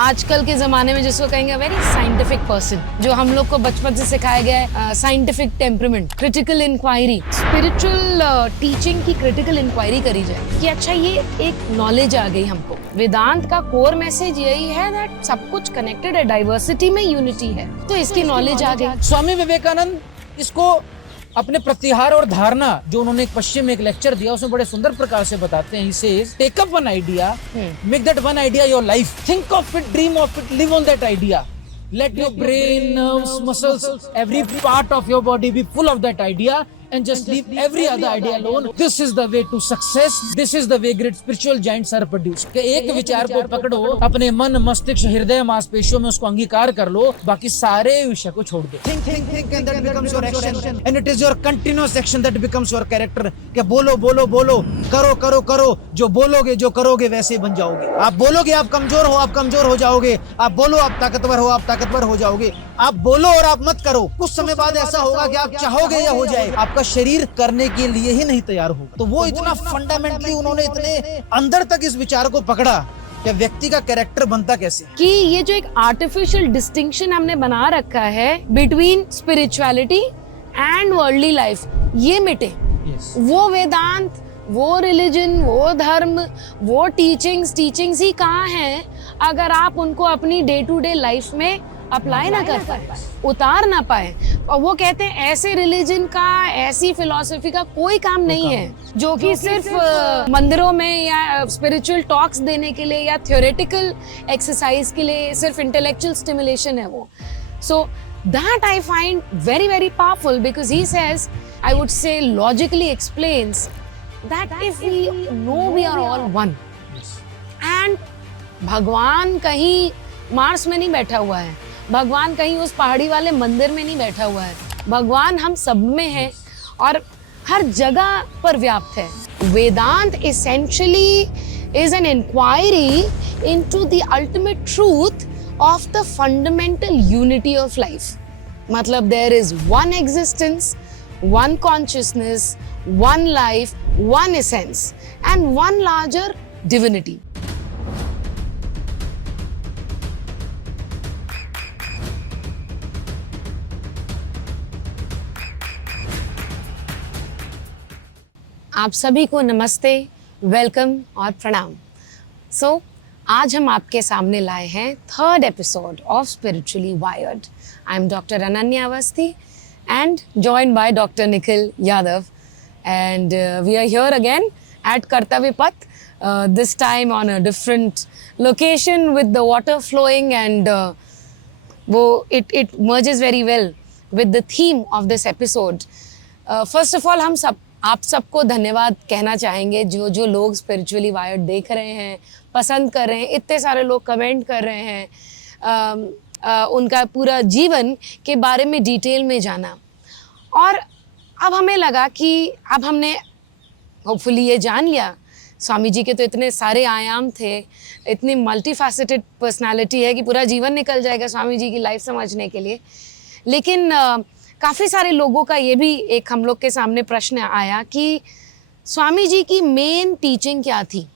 आजकल के ज़माने में जिसको कहेंगे वेरी साइंटिफिक पर्सन, जो हम लोग को बचपन से सिखाया गया है, scientific temperament, critical inquiry, spiritual teaching की क्रिटिकल इंक्वायरी करी जाए कि अच्छा ये एक नॉलेज आ गई हमको। वेदांत का कोर मैसेज यही है दैट सब कुछ कनेक्टेड है, डाइवर्सिटी में यूनिटी है, तो इसकी नॉलेज आ गई। स्वामी विवेकानंद इसको अपने प्रत्याहार और धारणा जो उन्होंने पश्चिम में एक लेक्चर दिया उसमें बड़े सुंदर प्रकार से बताते हैं। He says, take up one idea, make that one idea your life. Think of it, dream of it, live on that idea. Let your brain, nerves, muscles, every part of your body be full of that idea and just leave every other idea alone. This is the way to success. This is the way great spiritual giants are produced. कि एक विचार को पकड़ो, अपने मन, मस्तिष्क, हृदय, मांसपेशियों में उसको अंगीकार कर लो, बाकी सारे विषय को छोड़ दो। Think and that becomes your action and it is your continuous action that becomes your character. कि बोलो बोलो बोलो, करो करो करो, जो बोलोगे जो करोगे वैसे बन जाओगे। आप बोलोगे आप कमजोर हो, आप कमजोर हो जाओगे। आप बोलो आप ताकतवर हो, आप ताकतवर हो जाओगे। आप बोलो और आप मत करो, कुछ समय बाद ऐसा होगा कि आप चाहोगे या हो जाएगा। आपका शरीर करने के लिए ही नहीं तैयार होगा। तो वो इतना फंडामेंटली उन्होंने इतने अंदर तक इस विचार को पकड़ा कि व्यक्ति का कैरेक्टर बनता कैसे, कि ये जो एक आर्टिफिशियल डिस्टिंक्शन हमने बना रखा है between spirituality and worldly life, ये मिटे। वो वेदांत, वो रिलीजन, वो धर्म, वो टीचिंग्स ही कहाँ हैं अगर आप उनको अपनी डे टू डे लाइफ में अप्लाई ना कर पाए, उतार ना पाए। और वो कहते हैं ऐसे रिलीजन का, ऐसी फिलॉसफी का कोई काम नहीं है जो कि सिर्फ मंदिरों में या स्पिरिचुअल टॉक्स देने के लिए या थ्योरेटिकल एक्सरसाइज के लिए सिर्फ इंटेलेक्चुअल स्टिमुलेशन है वो। So that I find very very powerful because he says, I would say logically explains that if we know we are all one and भगवान कहीं मार्स में नहीं बैठा हुआ है, भगवान कहीं उस पहाड़ी वाले मंदिर में नहीं बैठा हुआ है, भगवान हम सब में है और हर जगह पर व्याप्त है। वेदांत essentially is an inquiry into the ultimate truth of the fundamental unity of life. मतलब there is one existence, one consciousness, one life, one essence and one larger divinity. आप सभी को नमस्ते, वेलकम और प्रणाम। सो आज हम आपके सामने लाए हैं third episode of spiritually wired. I am doctor Ananya Awasthi and joined by doctor Nikhil Yadav and we are here again at Kartavya Path, this time on a different location with the water flowing and वो it merges very well with the theme of this episode. First of all हम आप सबको धन्यवाद कहना चाहेंगे जो लोग spiritually wired देख रहे हैं, पसंद कर रहे हैं, इतने सारे लोग कमेंट कर रहे हैं, उनका पूरा जीवन के बारे में डिटेल में जाना। और अब हमें लगा कि अब हमने होपफुली ये जान लिया, स्वामी जी के तो इतने सारे आयाम थे, इतनी मल्टीफैसेटेड पर्सनालिटी है कि पूरा जीवन निकल जाएगा स्वामी जी की लाइफ समझने के लिए। लेकिन काफ़ी सारे लोगों का ये भी एक हम लोग के सामने प्रश्न आया कि स्वामी जी की मेन टीचिंग क्या थी,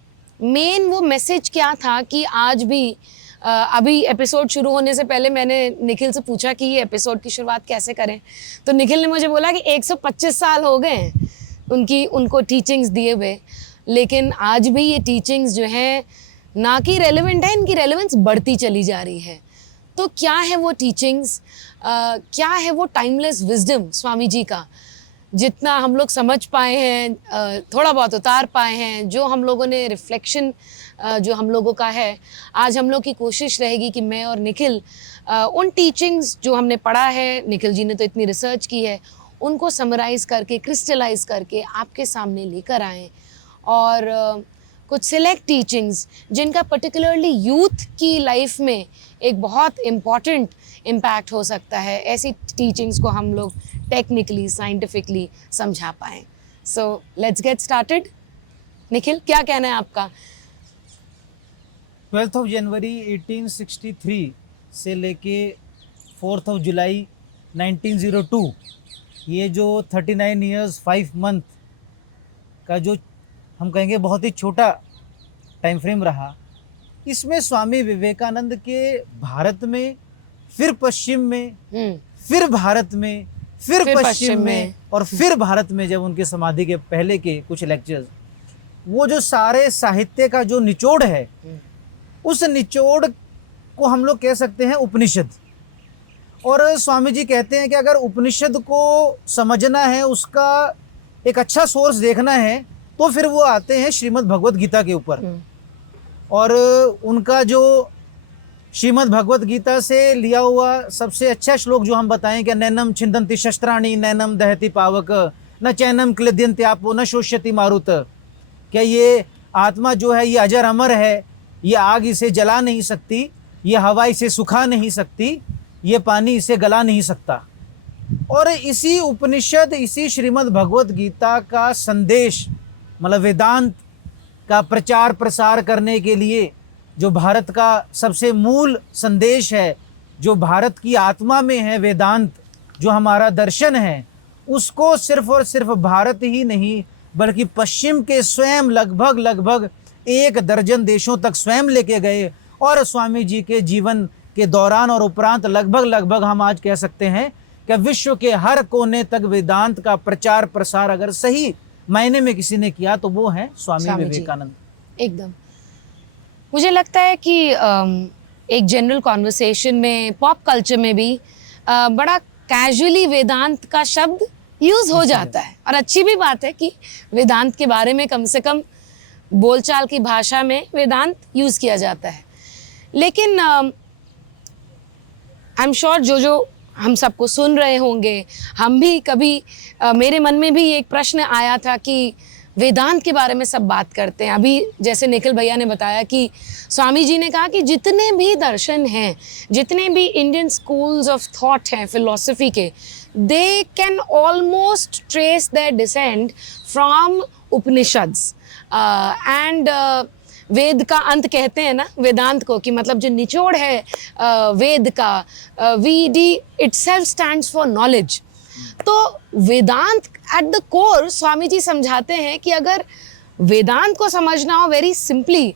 मेन वो मैसेज क्या था कि आज भी अभी एपिसोड शुरू होने से पहले मैंने निखिल से पूछा कि ये एपिसोड की शुरुआत कैसे करें, तो निखिल ने मुझे बोला कि 125 साल हो गए हैं उनको टीचिंग्स दिए हुए, लेकिन आज भी ये टीचिंग्स जो हैं ना कि रेलेवेंट है, इनकी रेलेवेंस बढ़ती चली जा रही है। तो क्या है वो टीचिंग्स, क्या है वो टाइमलेस विजडम स्वामी जी का, जितना हम लोग समझ पाए हैं, थोड़ा बहुत उतार पाए हैं, जो हम लोगों ने रिफ्लेक्शन जो हम लोगों का है, आज हम लोग की कोशिश रहेगी कि मैं और निखिल उन टीचिंग्स जो हमने पढ़ा है, निखिल जी ने तो इतनी रिसर्च की है, उनको समराइज़ करके, क्रिस्टलाइज करके आपके सामने लेकर आएँ और कुछ सिलेक्ट टीचिंग्स जिनका पर्टिकुलरली यूथ की लाइफ में एक बहुत इम्पॉर्टेंट इम्पैक्ट हो सकता है, ऐसी टीचिंग्स को हम लोग टेक्निकली, साइंटिफिकली समझा पाएँ। So let's get started. Nikhil, क्या कहना है आपका? 12 जनवरी 1863 से लेके 4 जुलाई 1902, ये जो 39 ईयर्स 5 मंथ का जो हम कहेंगे बहुत ही छोटा टाइम फ्रेम रहा, इसमें स्वामी विवेकानंद के भारत में, फिर पश्चिम में, फिर भारत में, फिर पश्चिम में और फिर भारत में, जब उनके समाधि के पहले के कुछ लेक्चर्स, वो जो सारे साहित्य का जो निचोड़ है, उस निचोड़ को हम लोग कह सकते हैं उपनिषद। और स्वामी जी कहते हैं कि अगर उपनिषद को समझना है, उसका एक अच्छा सोर्स देखना है, तो फिर वो आते हैं श्रीमद् भगवत गीता के ऊपर। और उनका जो श्रीमद् भगवत गीता से लिया हुआ सबसे अच्छा श्लोक जो हम बताएं कि नैनम छिन्दन्ति शस्त्राणि नैनम दहति पावक न चैनम क्लेद्यन्त्यापो न शोष्यति मारुत। क्या ये आत्मा जो है ये अजर अमर है, ये आग इसे जला नहीं सकती, ये हवा इसे सुखा नहीं सकती, ये पानी इसे गला नहीं सकता। और इसी उपनिषद, इसी श्रीमद् भगवत गीता का संदेश, मतलब वेदांत का प्रचार प्रसार करने के लिए जो भारत का सबसे मूल संदेश है, जो भारत की आत्मा में है, वेदांत जो हमारा दर्शन है, उसको सिर्फ और सिर्फ भारत ही नहीं बल्कि पश्चिम के स्वयं लगभग 1 दर्जन देशों तक स्वयं लेके गए। और स्वामी जी के जीवन के दौरान और उपरांत लगभग हम आज कह सकते हैं कि विश्व के हर कोने तक वेदांत का प्रचार प्रसार अगर सही मायने में किसी ने किया तो वो है स्वामी विवेकानंद। एकदम। मुझे लगता है कि एक जनरल कॉन्वर्सेशन में, पॉप कल्चर में भी बड़ा कैजुअली वेदांत का शब्द यूज हो जाता है, और अच्छी भी बात है कि वेदांत के बारे में कम से कम बोलचाल की भाषा में वेदांत यूज किया जाता है। लेकिन आई एम श्योर जो हम सबको सुन रहे होंगे, हम भी कभी मेरे मन में भी एक प्रश्न आया था कि वेदांत के बारे में सब बात करते हैं। अभी जैसे निखिल भैया ने बताया कि स्वामी जी ने कहा कि जितने भी दर्शन हैं, जितने भी इंडियन स्कूल्स ऑफ थॉट हैं फिलॉसफी के, they can almost trace their descent from Upanishads and Veda का अंत कहते हैं ना वेदांत को, कि मतलब जो निचोड़ है वेद का, Vid itself stands for knowledge. तो Vedanta at the core Swami ji समझाते हैं कि अगर वेदांत को समझना हो वेरी सिंपली,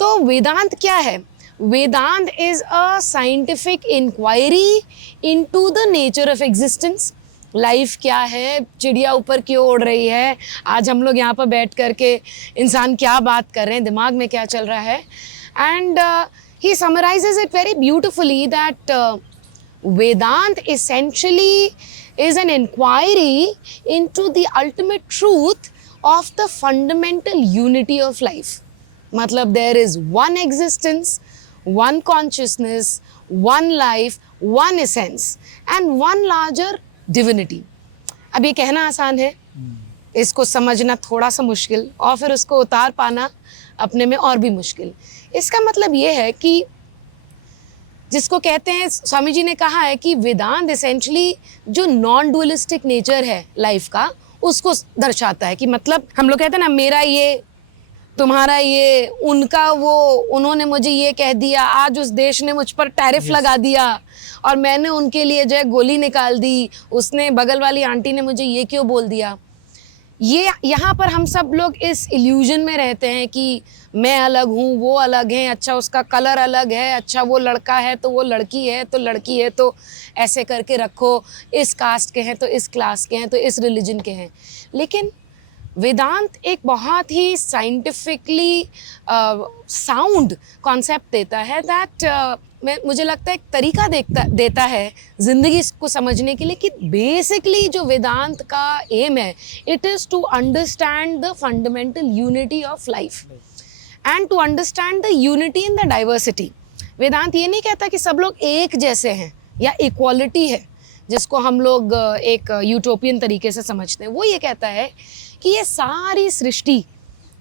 तो वेदांत क्या है? Vedanta is a scientific inquiry into the nature of existence. Life क्या है, चिड़िया ऊपर क्यों उड़ रही है, आज हम लोग यहाँ पर बैठ करके इंसान क्या बात कर रहे हैं, दिमाग में क्या चल रहा है। And he summarizes it very beautifully that Vedanta essentially is an inquiry into the ultimate truth of the fundamental unity of life. मतलब there is one existence, one consciousness, one life, one essence and one larger divinity. अब ये कहना आसान है, इसको समझना थोड़ा सा मुश्किल, और फिर उसको उतार पाना अपने में और भी मुश्किल। इसका मतलब ये है कि जिसको कहते हैं, स्वामी जी ने कहा है कि वेदांत एसेंशली जो नॉन डुअलिस्टिक नेचर है लाइफ का, उसको दर्शाता है। कि मतलब हम लोग कहते हैं ना, मेरा ये, तुम्हारा ये, उनका वो, उन्होंने मुझे ये कह दिया, आज उस देश ने मुझ पर टैरिफ लगा दिया और मैंने उनके लिए जो है गोली निकाल दी, उसने, बगल वाली आंटी ने मुझे ये क्यों बोल दिया। ये यहाँ पर हम सब लोग इस इल्यूजन में रहते हैं कि मैं अलग हूँ, वो अलग हैं, अच्छा उसका कलर अलग है, अच्छा वो लड़का है तो वो लड़की है, तो लड़की है तो ऐसे करके रखो, इस कास्ट के हैं तो इस क्लास के हैं तो इस रिलीजन के हैं। लेकिन वेदांत एक बहुत ही साइंटिफिकली साउंड कॉन्सेप्ट देता है दैट मुझे लगता है एक तरीका देता है ज़िंदगी को समझने के लिए, कि बेसिकली जो वेदांत का एम है, it is to understand the fundamental unity of life and to understand the unity in the diversity. Vedanta ये नहीं कहता कि सब लोग एक जैसे हैं या इक्वालिटी है, जिसको हम लोग एक यूटोपियन तरीके से समझते हैं। वो ये कहता है कि ये सारी सृष्टि,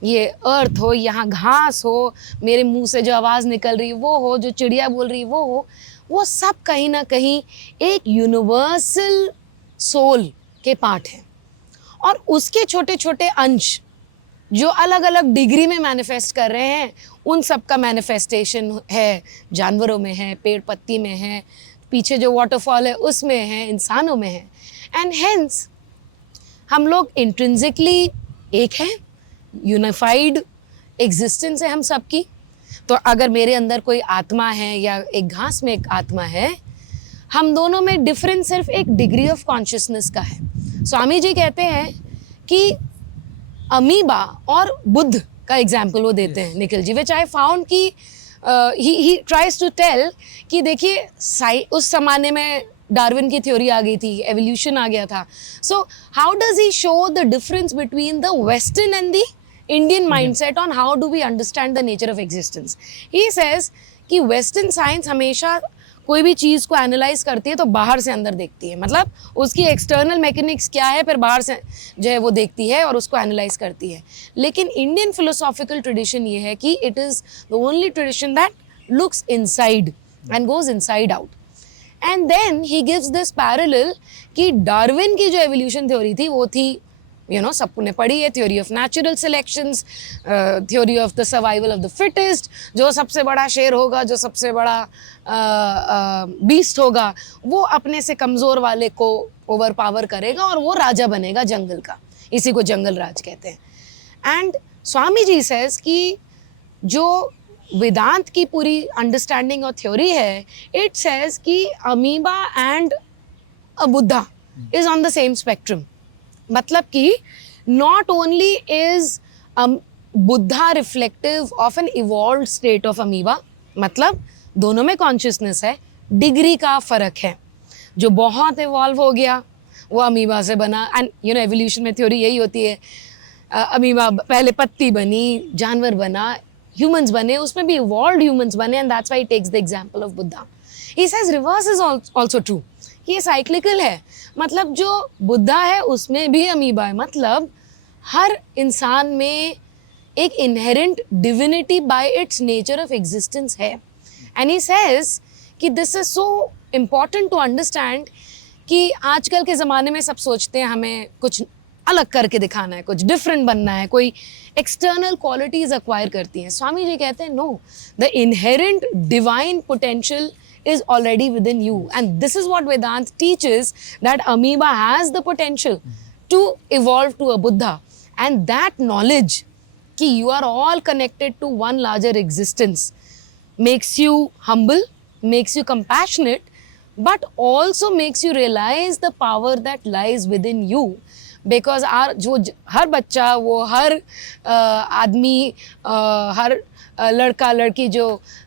ये अर्थ हो, यहाँ घास हो, मेरे मुंह से जो आवाज़ निकल रही वो हो, जो चिड़िया बोल रही वो हो, वो सब कहीं ना कहीं एक यूनिवर्सल सोल के पार्ट हैं। और उसके छोटे छोटे अंश जो अलग अलग डिग्री में मैनिफेस्ट कर रहे हैं, उन सब का मैनिफेस्टेशन है, जानवरों में है, पेड़ पत्ती में है, पीछे जो वाटरफॉल है उसमें है, इंसानों में है। एंड हेंस हम लोग इंट्रिंसिकली एक हैं, यूनिफाइड एग्जिस्टेंस है हम सबकी। तो अगर मेरे अंदर कोई आत्मा है या एक घास में एक आत्मा है, हम दोनों में डिफरेंस सिर्फ एक डिग्री ऑफ कॉन्शियसनेस का है। स्वामी जी कहते हैं कि अमीबा और बुद्ध का एग्जाम्पल वो देते हैं निखिल जी, विच आई फाउंड कि ही ट्राइज टू टेल कि देखिए उस जमाने में डार्विन की थ्योरी आ गई थी, एवोल्यूशन आ गया था। So how does he show the difference between the western and the Indian mindset on how do we understand the nature of existence. He says कि वेस्टर्न साइंस हमेशा कोई भी चीज़ को एनालाइज करती है तो बाहर से अंदर देखती है, मतलब उसकी एक्सटर्नल मैकेनिक्स क्या है फिर बाहर से जो है वो देखती है और उसको एनालाइज करती है। लेकिन इंडियन फिलोसॉफिकल ट्रेडिशन ये है कि it is the only tradition that looks inside and goes inside out. And then he gives this parallel कि डार्विन की जो एवोल्यूशन थ्योरी थी वो थी, सबने पढ़ी है, theory of natural selections, theory of the survival of the fittest, जो सबसे बड़ा शेर होगा, जो सबसे बड़ा बीस्ट होगा, वो अपने से कमज़ोर वाले को ओवर पावर करेगा और वो राजा बनेगा जंगल का, इसी को जंगल राज कहते हैं। एंड स्वामी जी सेज कि जो वेदांत की पूरी अंडरस्टैंडिंग और थ्योरी है, इट सेज कि amoeba and a Buddha is on the same spectrum. मतलब कि not only is Buddha reflective of an evolved state of amoeba, मतलब दोनों में कॉन्शियसनेस है, डिग्री का फर्क है। जो बहुत इवॉल्व हो गया वो अमीबा से बना, एंड एवोल्यूशन में थ्योरी यही होती है, अमीबा पहले पत्ती बनी, जानवर बना, ह्यूमंस बने, उसमें भी इवॉल्व्ड ह्यूमंस बने, and that's why he takes the example of Buddha. He says reverse is also true, ये साइक्लिकल है, मतलब जो बुद्धा है उसमें भी अमीबा है, मतलब हर इंसान में एक inherent divinity by its nature of existence है। एंड ही सेज कि this is so important to understand कि आजकल के ज़माने में सब सोचते हैं हमें कुछ अलग करके दिखाना है, कुछ डिफरेंट बनना है, कोई एक्सटर्नल क्वालिटीज एक्वायर करती हैं। स्वामी जी कहते हैं no, the inherent divine potential is already within you, and this is what Vedanta teaches, that amoeba has the potential to evolve to a Buddha, and that knowledge कि you are all connected to one larger existence makes you humble, makes you compassionate, but also makes you realize the power that lies within you, because जो हर बच्चा, वो हर आदमी, हर लड़का लड़की जो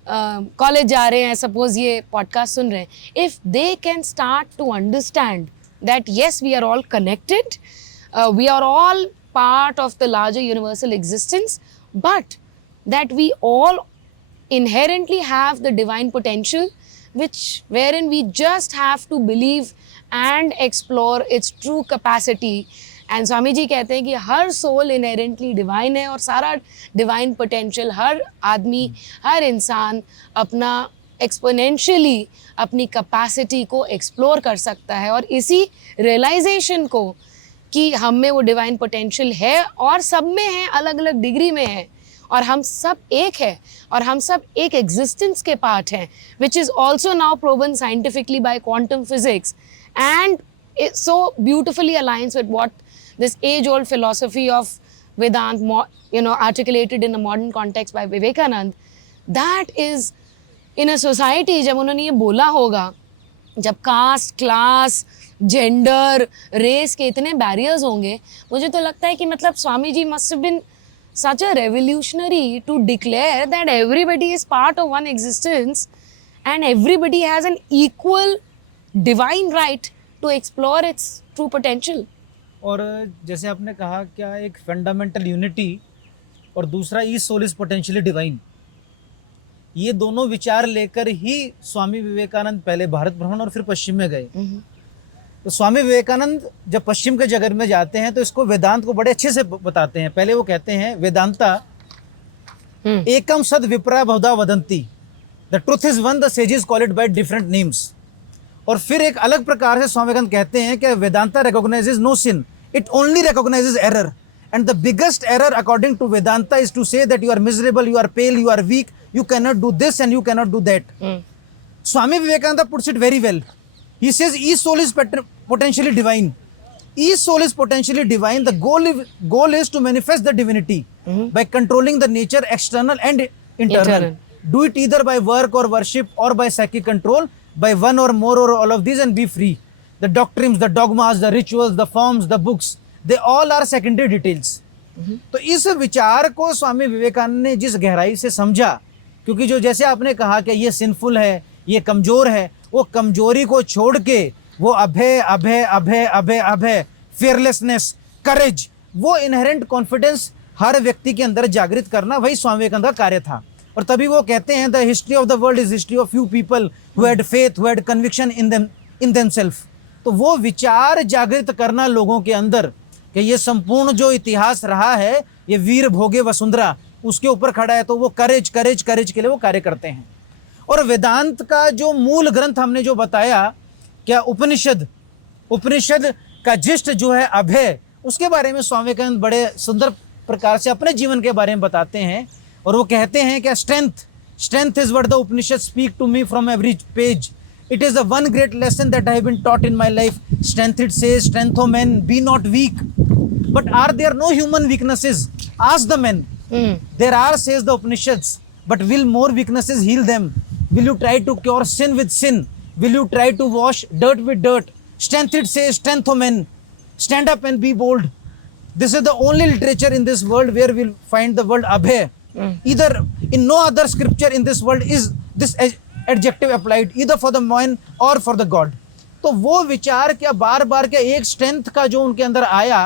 college जा रहे हैं, सपोज ये पॉडकास्ट सुन रहे हैं, if they can start to understand that yes we are all connected, we are all part of the larger universal existence, but that we all inherently have the divine potential, wherein we just have to believe and explore its true capacity. And Swami ji कहते हैं कि हर soul inherently divine है और सारा divine potential हर आदमी, हर इंसान अपना exponentially अपनी कैपेसिटी को एक्सप्लोर कर सकता है, और इसी रियलाइजेशन को कि हम में वो डिवाइन पोटेंशियल है और सब में है, अलग अलग डिग्री में है, और हम सब एक है और हम सब एक एग्जिस्टेंस के पार्ट हैं, which is also now proven scientifically by quantum physics, and it so beautifully aligns with what this age-old philosophy of Vedanta, articulated in a modern context by Vivekanand. That is, in a society, जब उन्होंने ये बोला होगा, जब cast, class, gender, race के इतने barriers होंगे, मुझे तो लगता है कि मतलब Swami ji must have been such a revolutionary to declare that everybody is part of one existence and everybody has an equal divine right to explore its true potential. और जैसे आपने कहा, क्या एक फंडामेंटल यूनिटी और दूसरा ई सोल इज पोटेंशियली डिवाइन, ये दोनों विचार लेकर ही स्वामी विवेकानंद पहले भारत भ्रमण और फिर पश्चिम में गए। तो स्वामी विवेकानंद जब पश्चिम के जगत में जाते हैं तो इसको वेदांत को बड़े अच्छे से बताते हैं। पहले वो कहते हैं वेदांता एकम सद विप्रा बहुधा वदंती, the truth is one, the sages call it by different names. और फिर एक अलग प्रकार से स्वामी विवेकानंद कहते हैं कि Vedanta recognizes no sin, it only recognizes error, and the biggest error according to Vedanta is to say that you are miserable, you are pale, you are weak, you cannot do this and you cannot do that. Swami Vivekananda puts it very well. He says each soul is potentially divine. Each soul is potentially divine. The goal is to manifest the divinity by controlling the nature external and internal. Do it either by work or worship or by psychic control, by one or more or all of this and be free. The doctrines, the dogmas, the rituals, the forms, the books, they all are secondary details. तो इस विचार को स्वामी विवेकानंद ने जिस गहराई से समझा, क्योंकि जो जैसे आपने कहा कि ये सिंफुल है, ये कमजोर है, वो कमजोरी को छोड़ के वो अभय अभय अभय अभय अभय, फियरलेसनेस, करेज, वो इनहेरेंट कॉन्फिडेंस हर व्यक्ति के अंदर जागृत करना, वही स्वामी विवेकानंद का कार्य था. और तभी वो कहते हैं the history of the world is history of few people who had faith, who had conviction in themselves. तो वो विचार जागृत करना लोगों के अंदर कि ये संपूर्ण जो इतिहास रहा है ये वीर भोगे वसुंधरा उसके ऊपर खड़ा है, तो वो करेज करेज करेज के लिए वो कार्य करते हैं. और वेदांत का जो मूल ग्रंथ हमने जो बताया, क्या उपनिषद, उपनिषद का जिष्ट जो है अभय, उसके बारे में स्वामी विवेकानंद बड़े सुंदर प्रकार से अपने जीवन के बारे में बताते हैं. और वो कहते हैं कि strength is what the Upanishad speak to me from every page. It is the one great lesson that I have been taught in my life. Strength it says, strength O man, be not weak. But are there no human weaknesses? Ask the man. There are, says the Upanishads, but will more weaknesses heal them? Will you try to cure sin with sin? Will you try to wash dirt with dirt? Strength it says, strength o men. Stand up and be bold. This is the only literature in this world where we'll find the word abhay. Either in no other scripture in this world is this adjective applied, either for the man or for the God. तो वो विचार क्या बार बार क्या एक strength का जो उनके अंदर आया,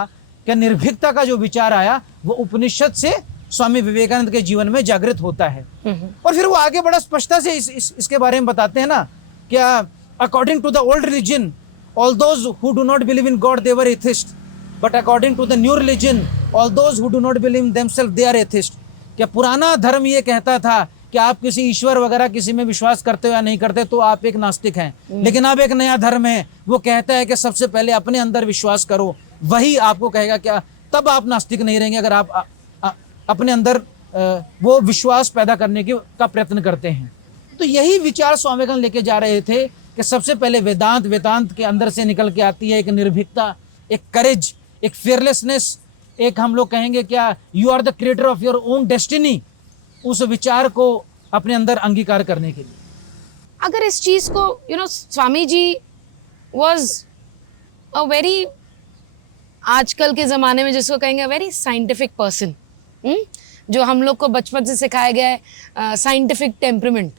क्या निर्भीकता का जो विचार आया, वो उपनिषद से स्वामी विवेकानंद के जीवन में जागृत होता है. और फिर वो आगे बड़ा स्पष्टता से इसके बारे में बताते हैं ना, क्या according to the old religion all those who do not believe in God they were atheist, but according to the new religion all those who do not believe in themselves they are atheist. क्या पुराना धर्म ये कहता था कि आप किसी ईश्वर वगैरह किसी में विश्वास करते हो या नहीं करते तो आप एक नास्तिक हैं. लेकिन अब एक नया धर्म है, वो कहता है कि सबसे पहले अपने अंदर विश्वास करो, वही आपको कहेगा क्या, तब आप नास्तिक नहीं रहेंगे अगर आप अपने अंदर वो विश्वास पैदा करने का प्रयत्न करते हैं. तो यही विचार स्वामी विवेकानंद लेके जा रहे थे कि सबसे पहले वेदांत के अंदर से निकल के आती है एक निर्भीकता, एक करेज, एक फियरलेसनेस, एक हम लोग कहेंगे क्या, you are the creator of your own destiny. उस विचार को अपने अंदर अंगीकार करने के लिए अगर इस चीज को Swami ji was a very, आजकल के ज़माने में जिसको कहेंगे वेरी साइंटिफिक पर्सन, जो हम लोग को बचपन से सिखाया गया है, साइंटिफिक टेम्परामेंट,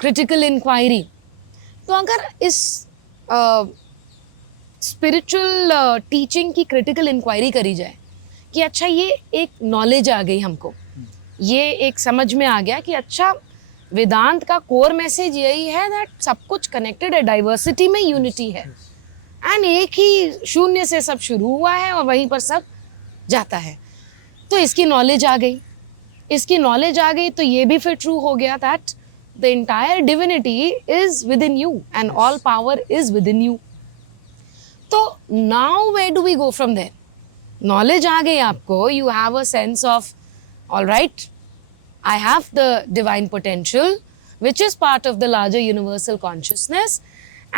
क्रिटिकल इंक्वायरी. तो अगर इस स्पिरिचुअल टीचिंग की क्रिटिकल इंक्वायरी करी जाए कि अच्छा ये एक नॉलेज आ गई हमको, ये एक समझ में आ गया कि अच्छा वेदांत का कोर मैसेज यही है दैट सब कुछ कनेक्टेड है, डाइवर्सिटी में यूनिटी है, एंड एक ही शून्य से सब शुरू हुआ है और वहीं पर सब जाता है. तो इसकी नॉलेज आ गई, तो ये भी फिर ट्रू हो गया that the entire divinity is within you and all power is within you. तो now where do we go from there? Knowledge आ गई आपको, you have a sense of all right, I have the divine potential which is part of the larger universal consciousness,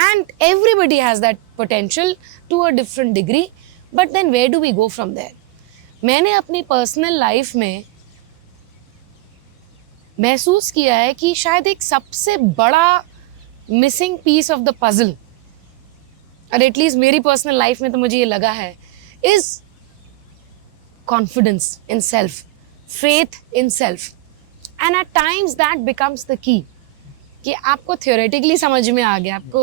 and everybody has that potential to a different degree, but then where do we go from there? मैंने अपनी personal life में महसूस किया है कि शायद एक सबसे बड़ा missing piece of the puzzle, और एटलीस्ट मेरी पर्सनल लाइफ में तो मुझे ये लगा है, is confidence in self, faith in self, and at times that becomes the key. कि आपको theoretically समझ में आ गया, आपको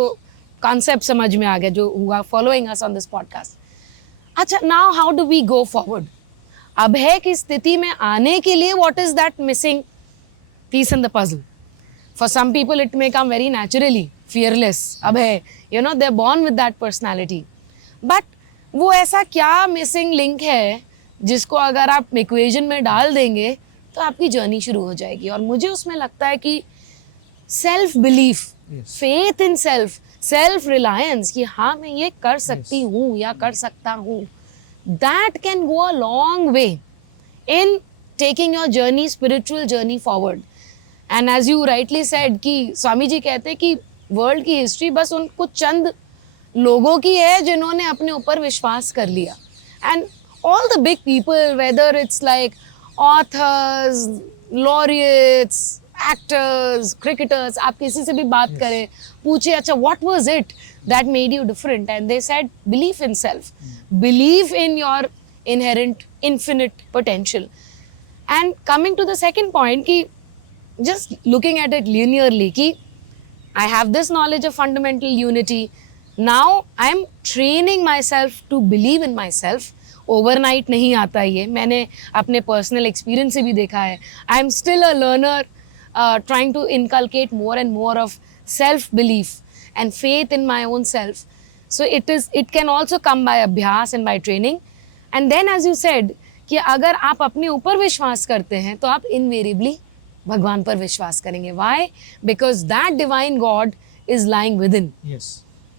concept समझ में आ गया जो हुआ following us on this podcast. अच्छा, now how do we go forward? अभय की स्थिति में आने के लिए what is that missing piece in the puzzle? For some people it may come very naturally, fearless, Abhay, they're born with that personality. But वो ऐसा क्या missing link है जिसको अगर आप इक्वेशन में डाल देंगे तो आपकी जर्नी शुरू हो जाएगी? और मुझे उसमें लगता है कि self belief, faith in self, self reliance, कि हाँ मैं ये कर सकती हूँ या कर सकता हूँ, that can go a long way in taking your journey, spiritual journey forward. And as you rightly said कि स्वामी जी कहते हैं कि वर्ल्ड की हिस्ट्री बस उन कुछ चंद लोगों की है जिन्होंने अपने ऊपर विश्वास कर लिया. And all the big people, whether it's like authors, laureates, actors, cricketers, आप किसी से भी बात करें, पूछे अच्छा what was it that made you different, and they said belief in self, believe in your inherent infinite potential. And coming to the second point कि just looking at it linearly कि I have this knowledge of fundamental unity, now I am training myself to believe in myself. Overnight नहीं आता ये, मैंने अपने personal experience से भी देखा है. I am still a learner trying to inculcate more and more of self belief and faith in my own self. So it can also come by अभ्यास and by training. And then as you said कि अगर आप अपने ऊपर विश्वास करते हैं तो आप invariably भगवान पर विश्वास करेंगे. Why? Because that divine God is lying within. Yes.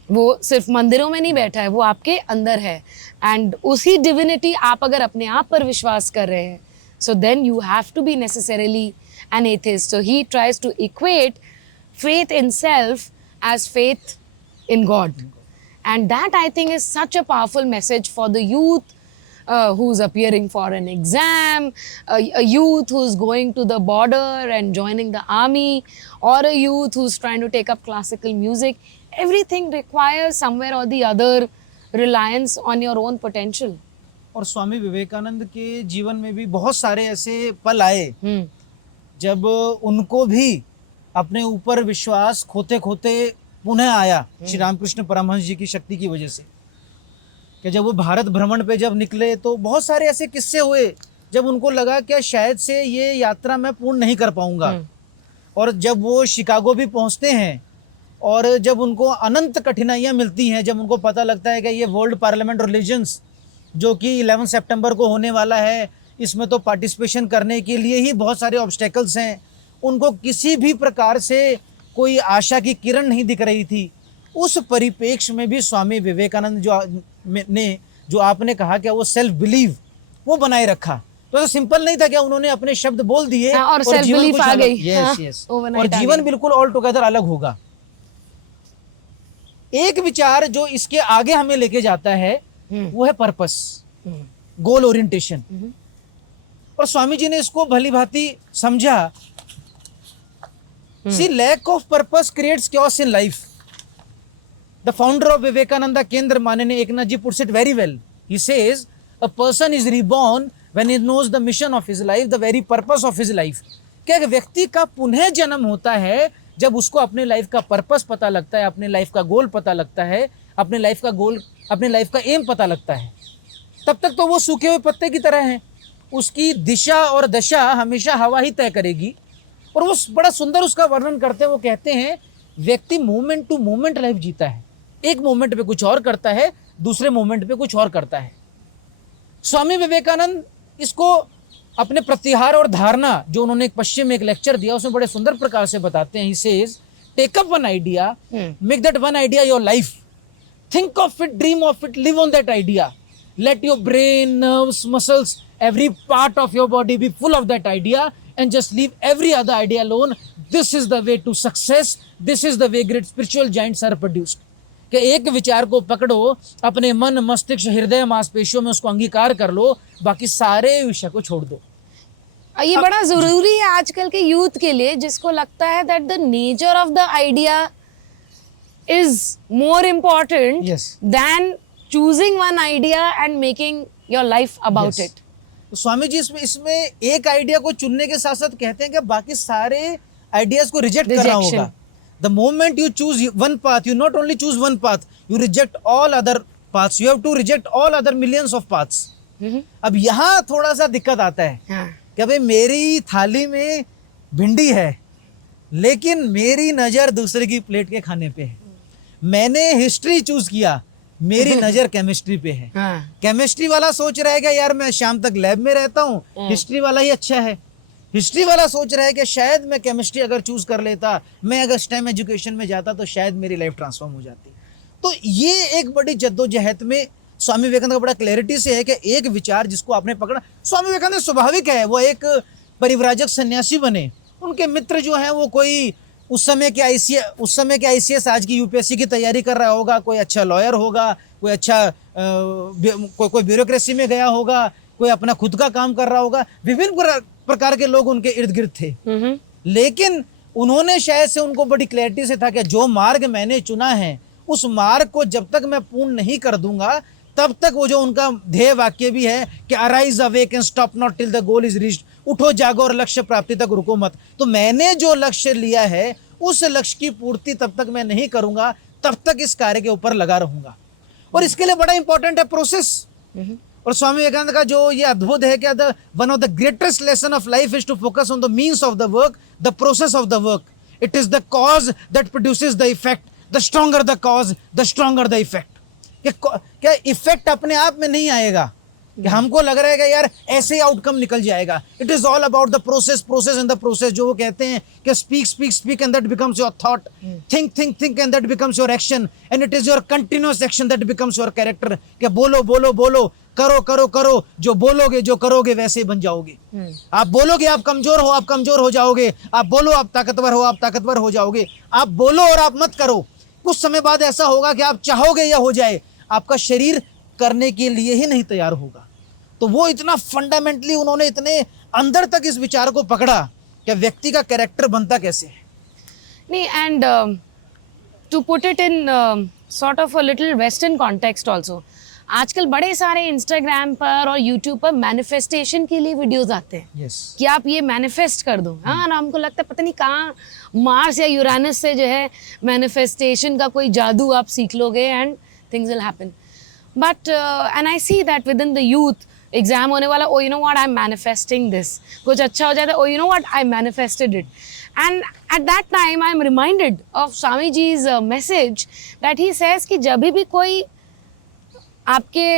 वो सिर्फ मंदिरों में नहीं बैठा है, वो आपके अंदर है. एंड उसी डिविनिटी आप अगर अपने आप पर विश्वास कर रहे हैं, so then you have to be necessarily an atheist. So he tries to equate faith in self as faith in God. And that I think is such a powerful message for the youth who's appearing for an exam, a youth who's going to the border and joining the army, or a youth who's trying to take up classical music. Everything requires somewhere or the other reliance on your own potential. और स्वामी विवेकानंद के जीवन में भी बहुत सारे ऐसे पल आए जब उनको भी अपने ऊपर विश्वास खोते खोते पुनः आया श्री रामकृष्ण परमहंस जी की शक्ति की वजह से. कि जब वो भारत भ्रमण पे जब निकले तो बहुत सारे ऐसे किस्से हुए जब उनको लगा कि शायद से ये यात्रा मैं पूर्ण नहीं कर पाऊंगा. और जब वो शिकागो भी पहुंचते हैं और जब उनको अनंत कठिनाइयां मिलती हैं, जब उनको पता लगता है कि ये वर्ल्ड पार्लियामेंट रिलेशंस जो कि 11 सितंबर को होने वाला है, इसमें तो पार्टिसिपेशन करने के लिए ही बहुत सारे ऑब्स्टेकल्स हैं, उनको किसी भी प्रकार से कोई आशा की किरण नहीं दिख रही थी. उस परिप्रेक्ष्य में भी स्वामी विवेकानंद जो आपने कहा कि वो सेल्फ बिलीव वो बनाए रखा. तो सिंपल नहीं था कि उन्होंने अपने शब्द बोल दिए और सेल्फ बिलीफ आ गई. Yes yes. और जीवन बिल्कुल ऑल टुगेदर अलग होगा. एक विचार जो इसके आगे हमें लेके जाता है वो है पर्पस, गोल ओरिएंटेशन. और स्वामी जी ने इसको भली भांति समझा. See lack of purpose creates chaos in life. The founder of Vivekananda Kendra, माननीय एकनाथ जी, puts it very well. He says a person is reborn when he knows the mission of his life, the very purpose of his life. क्या एक व्यक्ति का पुनः जन्म होता है जब उसको अपने लाइफ का पर्पस पता लगता है, अपने लाइफ का गोल पता लगता है, अपने लाइफ का एम पता लगता है. तब तक तो वो सूखे हुए पत्ते की तरह है, उसकी दिशा और दशा हमेशा हवा ही तय करेगी. और वो बड़ा सुंदर उसका वर्णन करते हैं. वो कहते हैं व्यक्ति मोमेंट टू मोमेंट लाइफ जीता है, एक मोमेंट पे कुछ और करता है, दूसरे मोमेंट पे कुछ और करता है. स्वामी विवेकानंद इसको अपने प्रतिहार और धारणा जो उन्होंने एक पश्चिम में एक लेक्चर दिया उसमें बड़े सुंदर प्रकार से बताते हैं. He says take up one idea, make that one idea your life, think of it, dream of it, live on that idea, let your brain, nerves, muscles, every part of your body be full of that idea and just leave every other idea alone. This is the way to success. This is the way great spiritual giants are produced. कि एक विचार को पकड़ो, अपने मन, मस्तिष्क, हृदय, मांसपेशियों में उसको अंगीकार कर लो, बाकी सारे विषय को छोड़ दो. ये बड़ा जरूरी है आजकल के यूथ के लिए, जिसको लगता है that the nature of the idea is more important than choosing one idea and making your life about it. Swami ji इसमें एक आइडिया को चुनने के साथ साथ कहते हैं कि बाकी सारे आइडियाज को रिजेक्ट करना होगा. The moment you choose one path, you not only choose one path, you reject all other paths. You have to reject all other millions of paths. अब यहाँ थोड़ा सा दिक्कत आता है कि भाई मेरी थाली में भिंडी है लेकिन मेरी नजर दूसरे की प्लेट के खाने पे है. मैंने हिस्ट्री चूज किया, मेरी नजर केमिस्ट्री पे है. केमिस्ट्री वाला सोच रहा है कि यार मैं शाम तक लैब में रहता हूँ, हिस्ट्री वाला ही अच्छा है. हिस्ट्री वाला सोच रहा है कि शायद मैं केमिस्ट्री अगर चूज कर लेता, मैं अगर स्टेम एजुकेशन में जाता तो शायद मेरी लाइफ ट्रांसफॉर्म हो जाती. तो ये एक बड़ी जद्दोजहद में स्वामी विवेकानंद का बड़ा क्लैरिटी से है कि एक विचार जिसको आपने पकड़ा. स्वामी विवेकानंद स्वाभाविक है वो एक परिव्राजक सन्यासी बने. उनके मित्र जो हैं वो कोई उस समय के आईसीएस आज की यूपीएससी की तैयारी कर रहा होगा, कोई अच्छा लॉयर होगा, कोई अच्छा कोई ब्यूरोक्रेसी में गया होगा, कोई अपना खुद का काम कर रहा होगा. विभिन्न प्रकार के लोग उनके इर्द गिर्द थे. लेकिन उन्होंने शायद से उनको बड़ी क्लैरिटी से था कि जो मार्ग मैंने चुना है उस मार्ग को जब तक मैं पूर्ण नहीं कर दूंगा तब तक वो जो उनका ध्येय वाक्य भी है कि arise awake and stop not till the goal is reached, उठो जागो और लक्ष्य प्राप्ति तक रुको मत। तो मैंने जो लक्ष्य लिया है उस लक्ष्य की पूर्ति तब तक मैं नहीं करूंगा, तब तक इस कार्य के ऊपर लगा रहूंगा। और इसके लिए बड़ा इंपॉर्टेंट है प्रोसेस। और स्वामी विवेकानंद का जो ये अद्भुत है कि one of the greatest lesson of life is to focus on the means of the work, the process of the work. It is the cause that produces the effect, the stronger the cause the stronger the effect. क्या effect अपने आप में नहीं आएगा कि हमको लग रहा है कि यार ऐसे ही आउटकम निकल जाएगा। It is all about the process, process and the process. जो वो कहते हैं कि speak speak speak and that becomes your thought, think think think and that becomes your action, and it is your continuous action that becomes your character. कि बोलो बोलो बोलो, करो करो करो, जो बोलोगे जो करोगे वैसे ही बन जाओगे। आप बोलोगे आप कमजोर हो, आप कमजोर हो जाओगे। आप बोलो आप ताकतवर हो, आप ताकतवर हो जाओगे। आप बोलो और आप मत करो, कुछ समय बाद ऐसा होगा कि आप चाहोगे या हो जाए, आपका शरीर करने के लिए ही नहीं तैयार होगा। तो वो इतना फंडामेंटली उन्होंने इतने अंदर तक इस विचार को पकड़ा कि व्यक्ति का कैरेक्टर बनता कैसे है। नहीं, and to put it in sort of a little western context also, आजकल बड़े सारे इंस्टाग्राम पर और यूट्यूब पर मैनिफेस्टेशन के लिए वीडियोस आते हैं कि आप ये मैनिफेस्ट कर दो। हाँ ना, हमको लगता है पता नहीं कहाँ मार्स या यूरानस से जो है मैनिफेस्टेशन का कोई जादू आप सीख लोगे and things will happen. But and I see that within the youth, exam होने वाला, oh you know what, I'm manifesting this, कुछ अच्छा हो जाता है, oh you know what, I manifested it. And at that time I'm reminded of Swami Ji's message that he says कि जब भी कोई आपके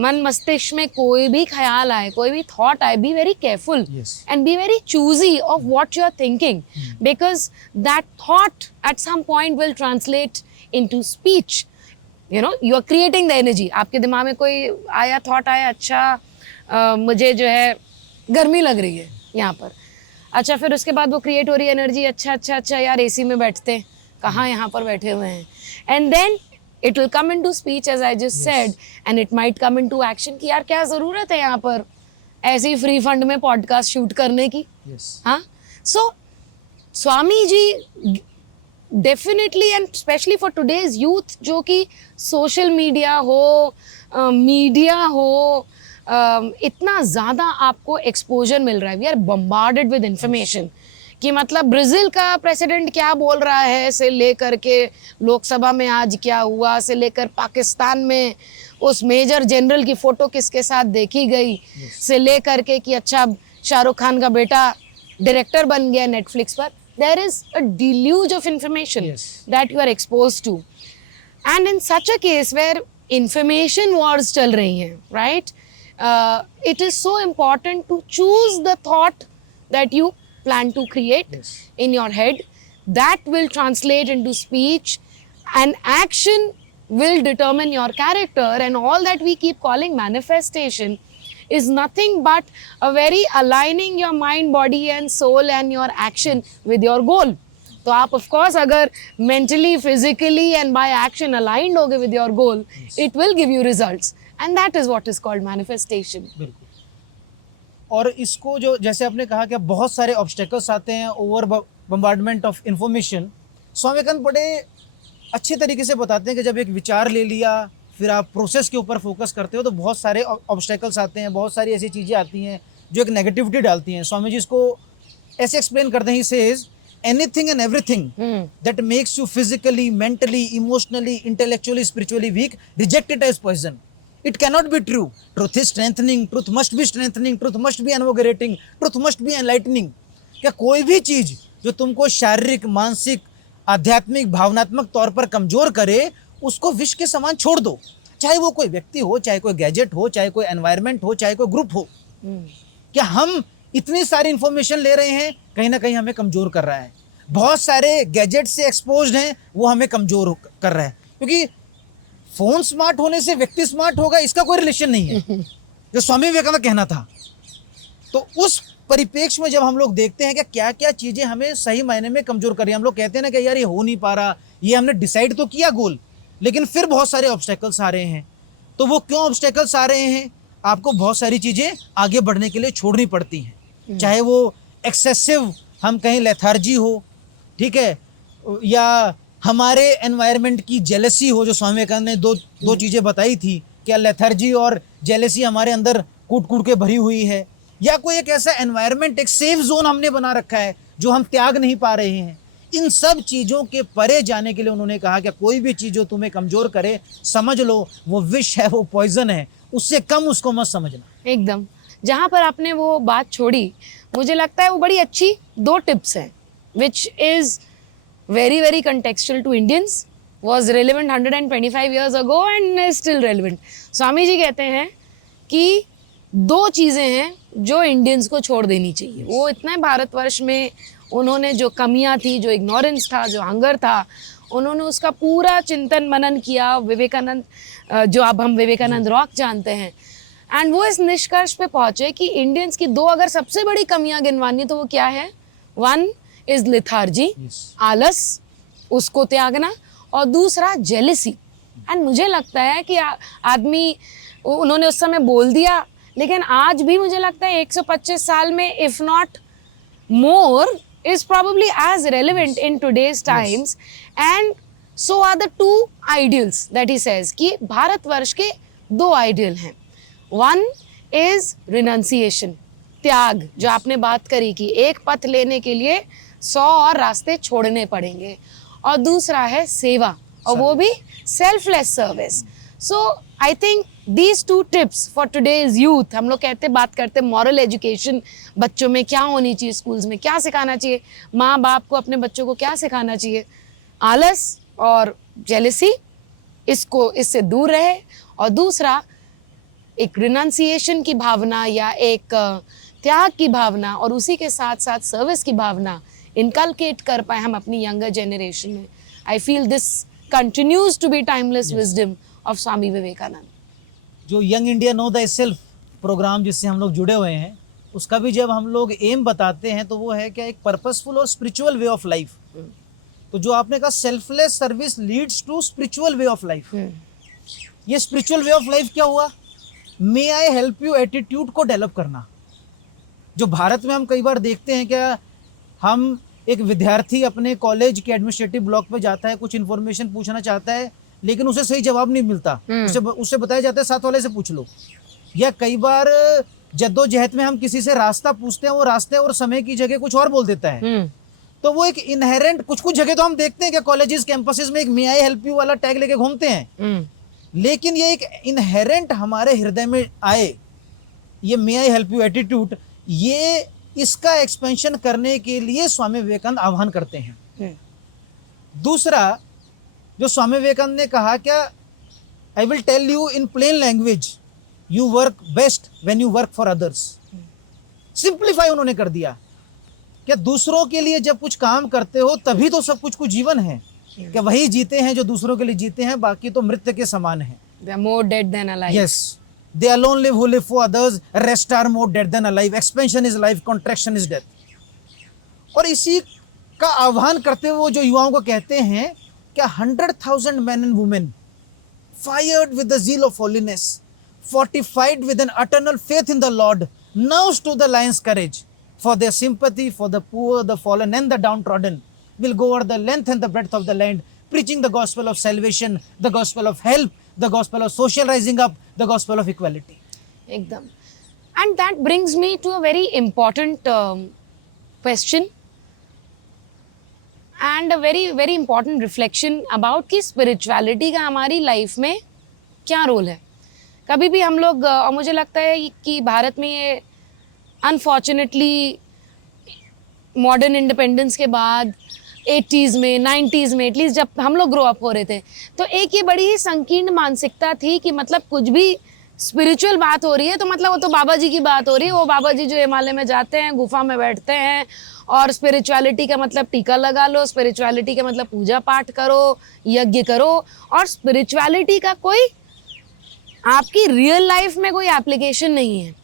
मन मस्तिष्क में कोई भी ख्याल आए, कोई भी थॉट आए, be very careful and be very choosy of what you are thinking, because that thought at some point will translate into speech. You know, you are creating the energy. आपके दिमाग में कोई आया, थॉट आया, अच्छा मुझे जो है गर्मी लग रही है यहाँ पर, अच्छा फिर उसके बाद वो क्रिएट हो रही है एनर्जी, अच्छा अच्छा अच्छा यार एसी में बैठते हैं, कहाँ यहाँ पर बैठे हुए हैं, and then it will come into speech as I just said, and it might come into action कि यार क्या ज़रूरत है यहाँ पर ऐसे ही फ्री फंड में पॉडकास्ट शूट करने की। हाँ, so Swami ji definitely and specially for today's youth, जो कि सोशल मीडिया हो, मीडिया हो, इतना ज़्यादा आपको एक्सपोजर मिल रहा है, we are bombarded with information कि मतलब ब्राज़ील का प्रेसिडेंट क्या बोल रहा है से लेकर के लोकसभा में आज क्या हुआ से लेकर पाकिस्तान में उस मेजर जनरल की फ़ोटो किसके साथ देखी गई से लेकर के कि अच्छा शाहरुख खान का बेटा डायरेक्टर बन गया नेटफ्लिक्स पर। There is a deluge of information that you are exposed to, and in such a case where information wars चल रही हैं, right? It is so important to choose the thought that you plan to create in your head. That will translate into speech, and action will determine your character. And all that we keep calling manifestation is nothing but a very aligning your mind, body and soul and your action with your goal. तो आप of course अगर mentally, physically and by action aligned होगे with your goal, it will give you results, and that is what is called manifestation. बिल्कुल। और इसको जो जैसे आपने कहा कि बहुत सारे ऑब्स्टेकल्स आते हैं, over bombardment of information, Swami Vivekananda बड़े अच्छे तरीके से बताते हैं कि जब एक विचार ले लिया फिर आप प्रोसेस के ऊपर फोकस करते हो तो बहुत सारे ऑब्स्टेकल्स आते हैं, बहुत सारी ऐसी चीज़ें आती हैं जो एक नेगेटिविटी डालती हैं। स्वामी जी इसको ऐसे एक्सप्लेन करते हैं, he says anything and everything that makes you physically, mentally, emotionally, intellectually, spiritually weak, reject it as poison. It cannot be true. Truth is strengthening. Truth must be strengthening. Truth must be invigorating. Truth must be enlightening. क्या कोई भी चीज जो तुमको शारीरिक, मानसिक, आध्यात्मिक, भावनात्मक तौर पर कमजोर करे उसको विष के समान छोड़ दो, चाहे वो कोई व्यक्ति हो, चाहे कोई गैजेट हो, चाहे कोई एनवायरनमेंट हो, चाहे कोई ग्रुप हो. क्या हम इतनी सारी इंफॉर्मेशन ले रहे हैं, कहीं ना कहीं हमें कमजोर कर रहा है. बहुत सारे गैजेट से एक्सपोज्ड हैं, वो हमें कमजोर कर रहा है. क्योंकि फोन स्मार्ट होने से व्यक्ति स्मार्ट होगा इसका कोई रिलेशन नहीं है, जो स्वामी विवेकानंद का कहना था. तो उस परिप्रेक्ष्य में जब हम लोग देखते हैं कि क्या क्या चीजें हमें सही मायने में कमजोर कर रही हैं, हम लोग कहते हैं ना कि यार ये हो नहीं पा रहा, ये हमने डिसाइड तो किया गोल, लेकिन फिर बहुत सारे ऑब्स्टेकल्स आ रहे हैं. तो वो क्यों ऑब्स्टेकल्स आ रहे हैं? आपको बहुत सारी चीजें आगे बढ़ने के लिए छोड़नी पड़ती हैं, चाहे वो एक्सेसिव हम कहीं लेथार्जी हो, ठीक है, या हमारे एनवायरनमेंट की जेलसी हो, जो स्वामी विवेकानंद ने दो चीजें बताई थी, क्या लेथार्जी और जेलसी हमारे अंदर कूट कूट के भरी हुई है, या कोई एक ऐसा एनवायरनमेंट, एक सेफ जोन हमने बना रखा है जो हम त्याग नहीं पा रहे हैं। इन सब चीजों के परे जाने के लिए उन्होंने कहा कि कोई भी चीज जो तुम्हें कमजोर करे, समझ लो वो विष है, वो पॉइजन है, उससे कम उसको मत समझना। एकदम। जहाँ पर आपने वो बात छोड़ी, मुझे लगता है वो बड़ी अच्छी 2 टिप्स हैं, which is very very contextual to Indians, was relevant 125 years ago and is still relevant. स्वामी जी कहते हैं कि 2 चीज़ें हैं जो इंडियंस को छोड़ देनी चाहिए। वो इतने भारतवर्ष में उन्होंने जो कमियां थी, जो इग्नोरेंस था, जो हंगर था, उन्होंने उसका पूरा चिंतन मनन किया। विवेकानंद, जो अब हम विवेकानंद रॉक जानते हैं, एंड वो इस निष्कर्ष पे पहुंचे कि इंडियंस की 2 अगर सबसे बड़ी कमियां गिनवानी तो वो क्या है? 1 इज लिथार्जी, आलस, उसको त्यागना, और दूसरा जेलिसी। एंड मुझे लगता है कि आदमी, उन्होंने उस समय बोल दिया, लेकिन आज भी मुझे लगता है 125 साल में, if not more, is probably as relevant in today's times. And so are the 2 ideals that he says कि भारतवर्ष के 2 आइडियल हैं। 1 is renunciation, त्याग, जो आपने बात करी कि एक पथ लेने के लिए 100 और रास्ते छोड़ने पड़ेंगे, और दूसरा है सेवा, और वो भी selfless service. So I think these 2 tips for today's youth, हम लोग बात करते मॉरल एजुकेशन, बच्चों में क्या होनी चाहिए, स्कूल्स में क्या सिखाना चाहिए, माँ बाप को अपने बच्चों को क्या सिखाना चाहिए, आलस और जेलसी, इससे दूर रहे, और दूसरा एक रिनंसिएशन की भावना या एक त्याग की भावना, और उसी के साथ साथ सर्विस की भावना इनकलकेट कर पाए हम अपनी यंगर जनरेशन में। I feel this continues to be timeless wisdom of Swami Vivekananda. जो young India know the self program जिससे हम लोग जुड़े हुए हैं, उसका भी जब हम लोग एम बताते हैं तो वो है क्या, एक पर्पसफुल और स्पिरिचुअल वे ऑफ लाइफ। तो जो आपने कहा selfless service leads to spiritual way of life, ये स्पिरिचुअल वे ऑफ लाइफ क्या हुआ? May I help you attitude को डेवलप करना। जो भारत में हम कई बार देखते हैं, क्या हम, एक विद्यार्थी अपने कॉलेज के एडमिनिस्ट्रेटिव ब्लॉक पे जाता है, कुछ इन्फॉर्मेशन पूछना चाहता है, लेकिन उसे सही जवाब नहीं मिलता, उससे बताया जाता है साथ वाले से पूछ लो। या कई बार जद्दोजहद में हम किसी से रास्ता पूछते हैं, वो रास्ते और समय की जगह कुछ और बोल देता है। तो वो एक इनहेरेंट, कुछ जगह तो हम देखते हैं कि कॉलेजेस कैंपसेस में एक मे आई हेल्प यू वाला टैग लेके घूमते हैं, लेकिन ये एक इनहेरेंट हमारे हृदय में आए, ये मे आई हेल्प यू एटीट्यूड, ये इसका एक्सपेंशन करने के लिए स्वामी विवेकानंद आह्वान करते हैं। दूसरा जो स्वामी विवेकानंद ने कहा, क्या, I will tell you in plain language, you work best when you work for others. Simplify उन्होंने कर दिया, क्या दूसरों के लिए जब कुछ काम करते हो तभी तो सब कुछ जीवन है, क्या वही जीते हैं जो दूसरों के लिए जीते हैं, बाकी तो मृत्यु के समान है। They are more dead than alive. Yes, they alone live who live for others, rest are more dead than alive. Expansion is life, contraction is death. और इसी का आह्वान करते हुए वो जो युवाओं को कहते हैं, क्या 100,000 men and women fired with the zeal of holiness, fortified with an eternal faith in the Lord, now stood the lion's courage, for their sympathy for the poor, the fallen and the downtrodden, will go over the length and the breadth of the land, preaching the gospel of salvation, the gospel of help, the gospel of social rising up, the gospel of equality. एकदम. And that brings me to a very important question and a very very important reflection about कि spirituality का हमारी life में क्या role है. कभी भी हम लोग, और मुझे लगता है कि भारत में ये अनफॉर्चुनेटली मॉडर्न इंडिपेंडेंस के बाद 80s में 90s में एटलीस्ट जब हम लोग ग्रो अप हो रहे थे, तो एक ये बड़ी ही संकीर्ण मानसिकता थी कि मतलब कुछ भी स्पिरिचुअल बात हो रही है तो मतलब वो तो बाबा जी की बात हो रही है, वो बाबा जी जो हिमालय में जाते हैं, गुफा में बैठते हैं, और स्पिरिचुअलिटी का मतलब टीका लगा लो, स्पिरिचुअलिटी का मतलब पूजा पाठ करो, यज्ञ करो, और स्पिरिचुअलिटी का कोई आपकी रियल लाइफ में कोई एप्लीकेशन नहीं है.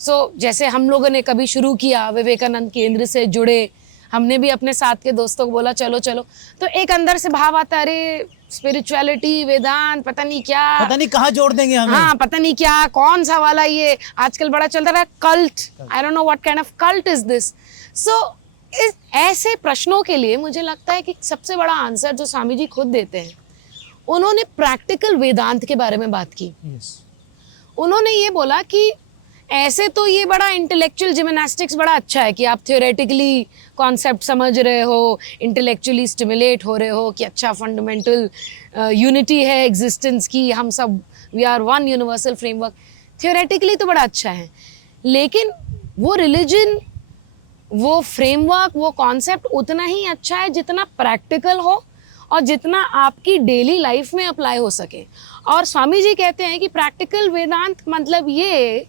सो जैसे हम लोगों ने कभी शुरू किया, विवेकानंद केंद्र से जुड़े, हमने भी अपने साथ के दोस्तों को बोला चलो चलो, तो एक अंदर से भाव आता, अरे स्पिरिचुअलिटी, वेदांत, पता नहीं क्या, पता नहीं कहाँ जोड़ देंगे हमें. हाँ, पता नहीं क्या, कौन सा वाला ये आजकल बड़ा चल रहा है, cult. I don't know what kind of cult is this. So ऐसे प्रश्नों के लिए मुझे लगता है कि सबसे बड़ा आंसर जो स्वामी जी खुद देते हैं, उन्होंने प्रैक्टिकल वेदांत के बारे में बात की। Yes. उन्होंने ये बोला कि ऐसे तो ये बड़ा इंटेलेक्चुअल जिम्नास्टिक्स बड़ा अच्छा है कि आप थियोरेटिकली कॉन्सेप्ट समझ रहे हो, इंटेलेक्चुअली स्टिमुलेट हो रहे हो कि अच्छा फंडामेंटल यूनिटी है एग्जिस्टेंस की, हम सब we are one universal framework, theoretically तो बड़ा अच्छा है, लेकिन वो रिलीजन, वो फ्रेमवर्क, वो कॉन्सेप्ट उतना ही अच्छा है जितना प्रैक्टिकल हो और जितना आपकी डेली लाइफ में अप्लाई हो सके। और स्वामी जी कहते हैं कि प्रैक्टिकल वेदांत मतलब ये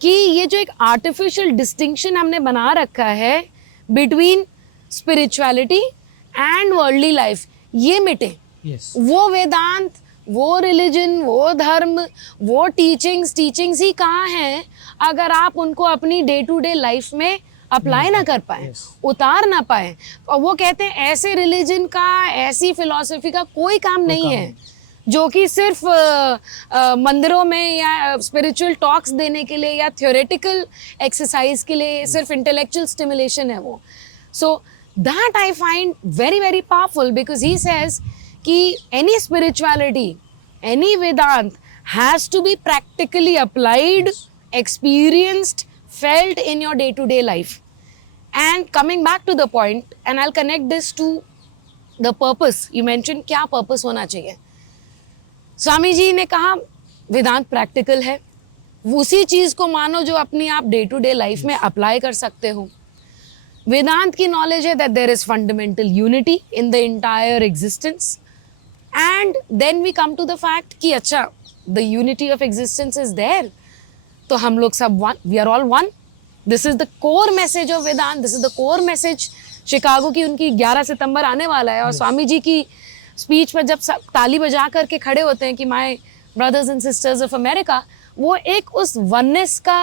कि ये जो एक आर्टिफिशियल डिस्टिंक्शन हमने बना रखा है between spirituality and worldly life, ये मिटे। Yes. वो वेदांत, वो रिलीजन, वो धर्म, वो टीचिंग्स ही कहाँ हैं अगर आप उनको अपनी डे टू डे लाइफ में अप्लाई ना कर पाए, Yes. उतार ना पाए। और वो कहते हैं ऐसे रिलीजन का, ऐसी फिलॉसफी का कोई काम नहीं है जो कि सिर्फ मंदिरों में या स्पिरिचुअल टॉक्स देने के लिए या थ्योरेटिकल एक्सरसाइज के लिए सिर्फ इंटेलेक्चुअल स्टिमुलेशन है वो। So that I find very very powerful because he says कि any spirituality, any Vedanta has to be practically applied, experienced, felt in your day-to-day life. And coming back to the point, and I'll connect this to the purpose. You mentioned क्या purpose होना चाहिए। स्वामी जी ने कहा वेदांत practical है, उसी चीज को मानो जो अपनी आप डे टू डे लाइफ में अप्लाई कर सकते हो। वेदांत की नॉलेज है that there is fundamental unity in the entire existence, and then we come to the fact कि अच्छा the unity of existence is there, तो हम लोग सब one, we are all one. This is the core message of Vedanta, this is the core message. Chicago की उनकी 11 सितंबर आने वाला है और स्वामी जी की स्पीच में जब सब ताली बजा करके खड़े होते हैं कि my brothers and sisters of America, वो एक उस वननेस का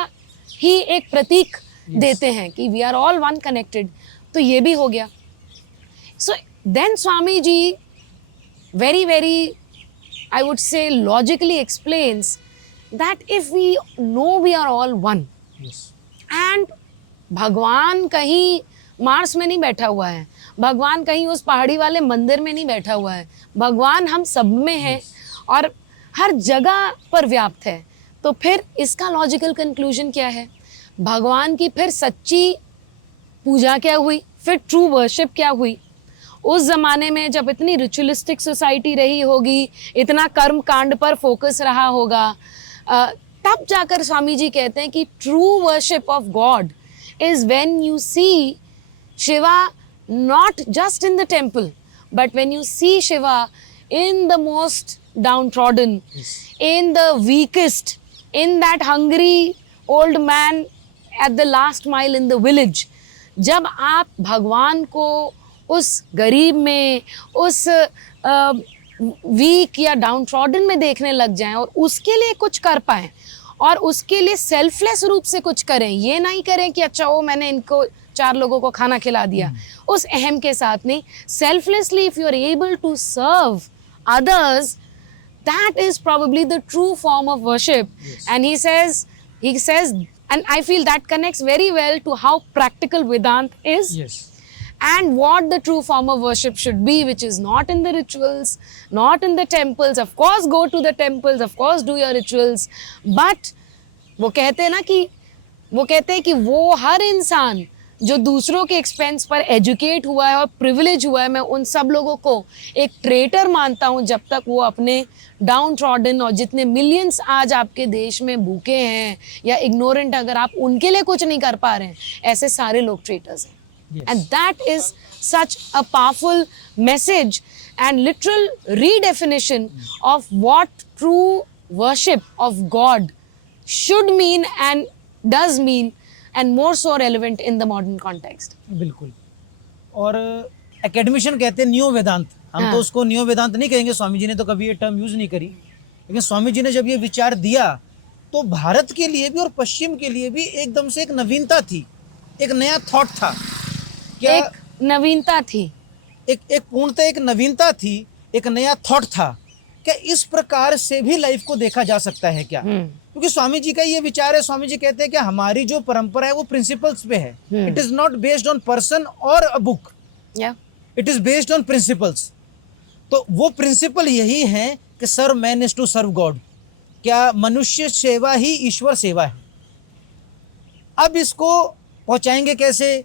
ही एक प्रतीक देते हैं कि we are all one connected. तो ये भी हो गया। So then Swami ji very very I would say logically explains that if we know we are all one, Yes. and भगवान कहीं मार्स में नहीं बैठा हुआ है, भगवान कहीं उस पहाड़ी वाले मंदिर में नहीं बैठा हुआ है, भगवान हम सब में है और हर जगह पर व्याप्त है, तो फिर इसका लॉजिकल कंक्लूजन क्या है? भगवान की फिर सच्ची पूजा क्या हुई, फिर ट्रू वर्शिप क्या हुई? उस ज़माने में जब इतनी रिचुअलिस्टिक सोसाइटी रही होगी, इतना कर्म कांड पर फोकस रहा होगा, तब जाकर स्वामी जी कहते हैं कि true worship of God is when you see Shiva not just in the temple, but when you see Shiva in the most downtrodden, in the weakest, in that hungry old man at the last mile in the village. जब आप भगवान को उस गरीब में, उस week या डाउनट्रॉडन में देखने लग जाएं और उसके लिए कुछ कर पाएं और उसके लिए सेल्फलेस रूप से कुछ करें, ये नहीं करें कि अच्छा वो मैंने इनको 4 लोगों को खाना खिला दिया, उस अहम के साथ नहीं, selflessly if you are able to serve others, that is probably the true form of worship. Yes. And he says, and I feel that connects very well to how practical Vedant is. Yes. And what the true form of worship should be, which is not in the rituals, not in the temples. Of course, go to the temples, of course, do your rituals. But वो कहते हैं ना कि वो कहते हैं कि वो हर इंसान जो दूसरों के एक्सपेंस पर एजुकेट हुआ है और प्रिविलेज हुआ है, मैं उन सब लोगों को एक ट्रेटर मानता हूँ जब तक वो अपने डाउन ट्रॉडन और जितने मिलियंस आज आपके देश में भूखे हैं या इग्नोरेंट, अगर आप उनके लिए कुछ नहीं कर पा रहे हैं, ऐसे सारे लोग ट्रेटर्स हैं. Yes. And that is such a powerful message and literal redefinition of what true worship of God should mean and does mean, and more so relevant in the modern context. बिल्कुल. और academician कहते हैं new वेदांत, हम तो उसको new वेदांत नहीं कहेंगे, स्वामी जी ने तो कभी ये टर्म यूज नहीं करी, लेकिन स्वामी जी ने जब ये विचार दिया तो भारत के लिए भी और पश्चिम के लिए भी एकदम से एक नवीनता थी, एक नया थॉट था. क्या एक नवीनता थी, एक पूर्णतः एक नवीनता थी, एक नया थॉट था क्या इस प्रकार से भी लाइफ को देखा जा सकता है क्या? क्योंकि स्वामी जी का ये विचार है, स्वामी जी कहते हैं कि हमारी जो परंपरा है वो प्रिंसिपल्स पे है। It is not based on person और a book, it is based on principles. तो वो प्रिंसिपल यही है कि serve man is to serve God. क्या मनुष्य सेवा ही ईश्वर सेवा है? अब इसको पहुंचाएंगे कैसे,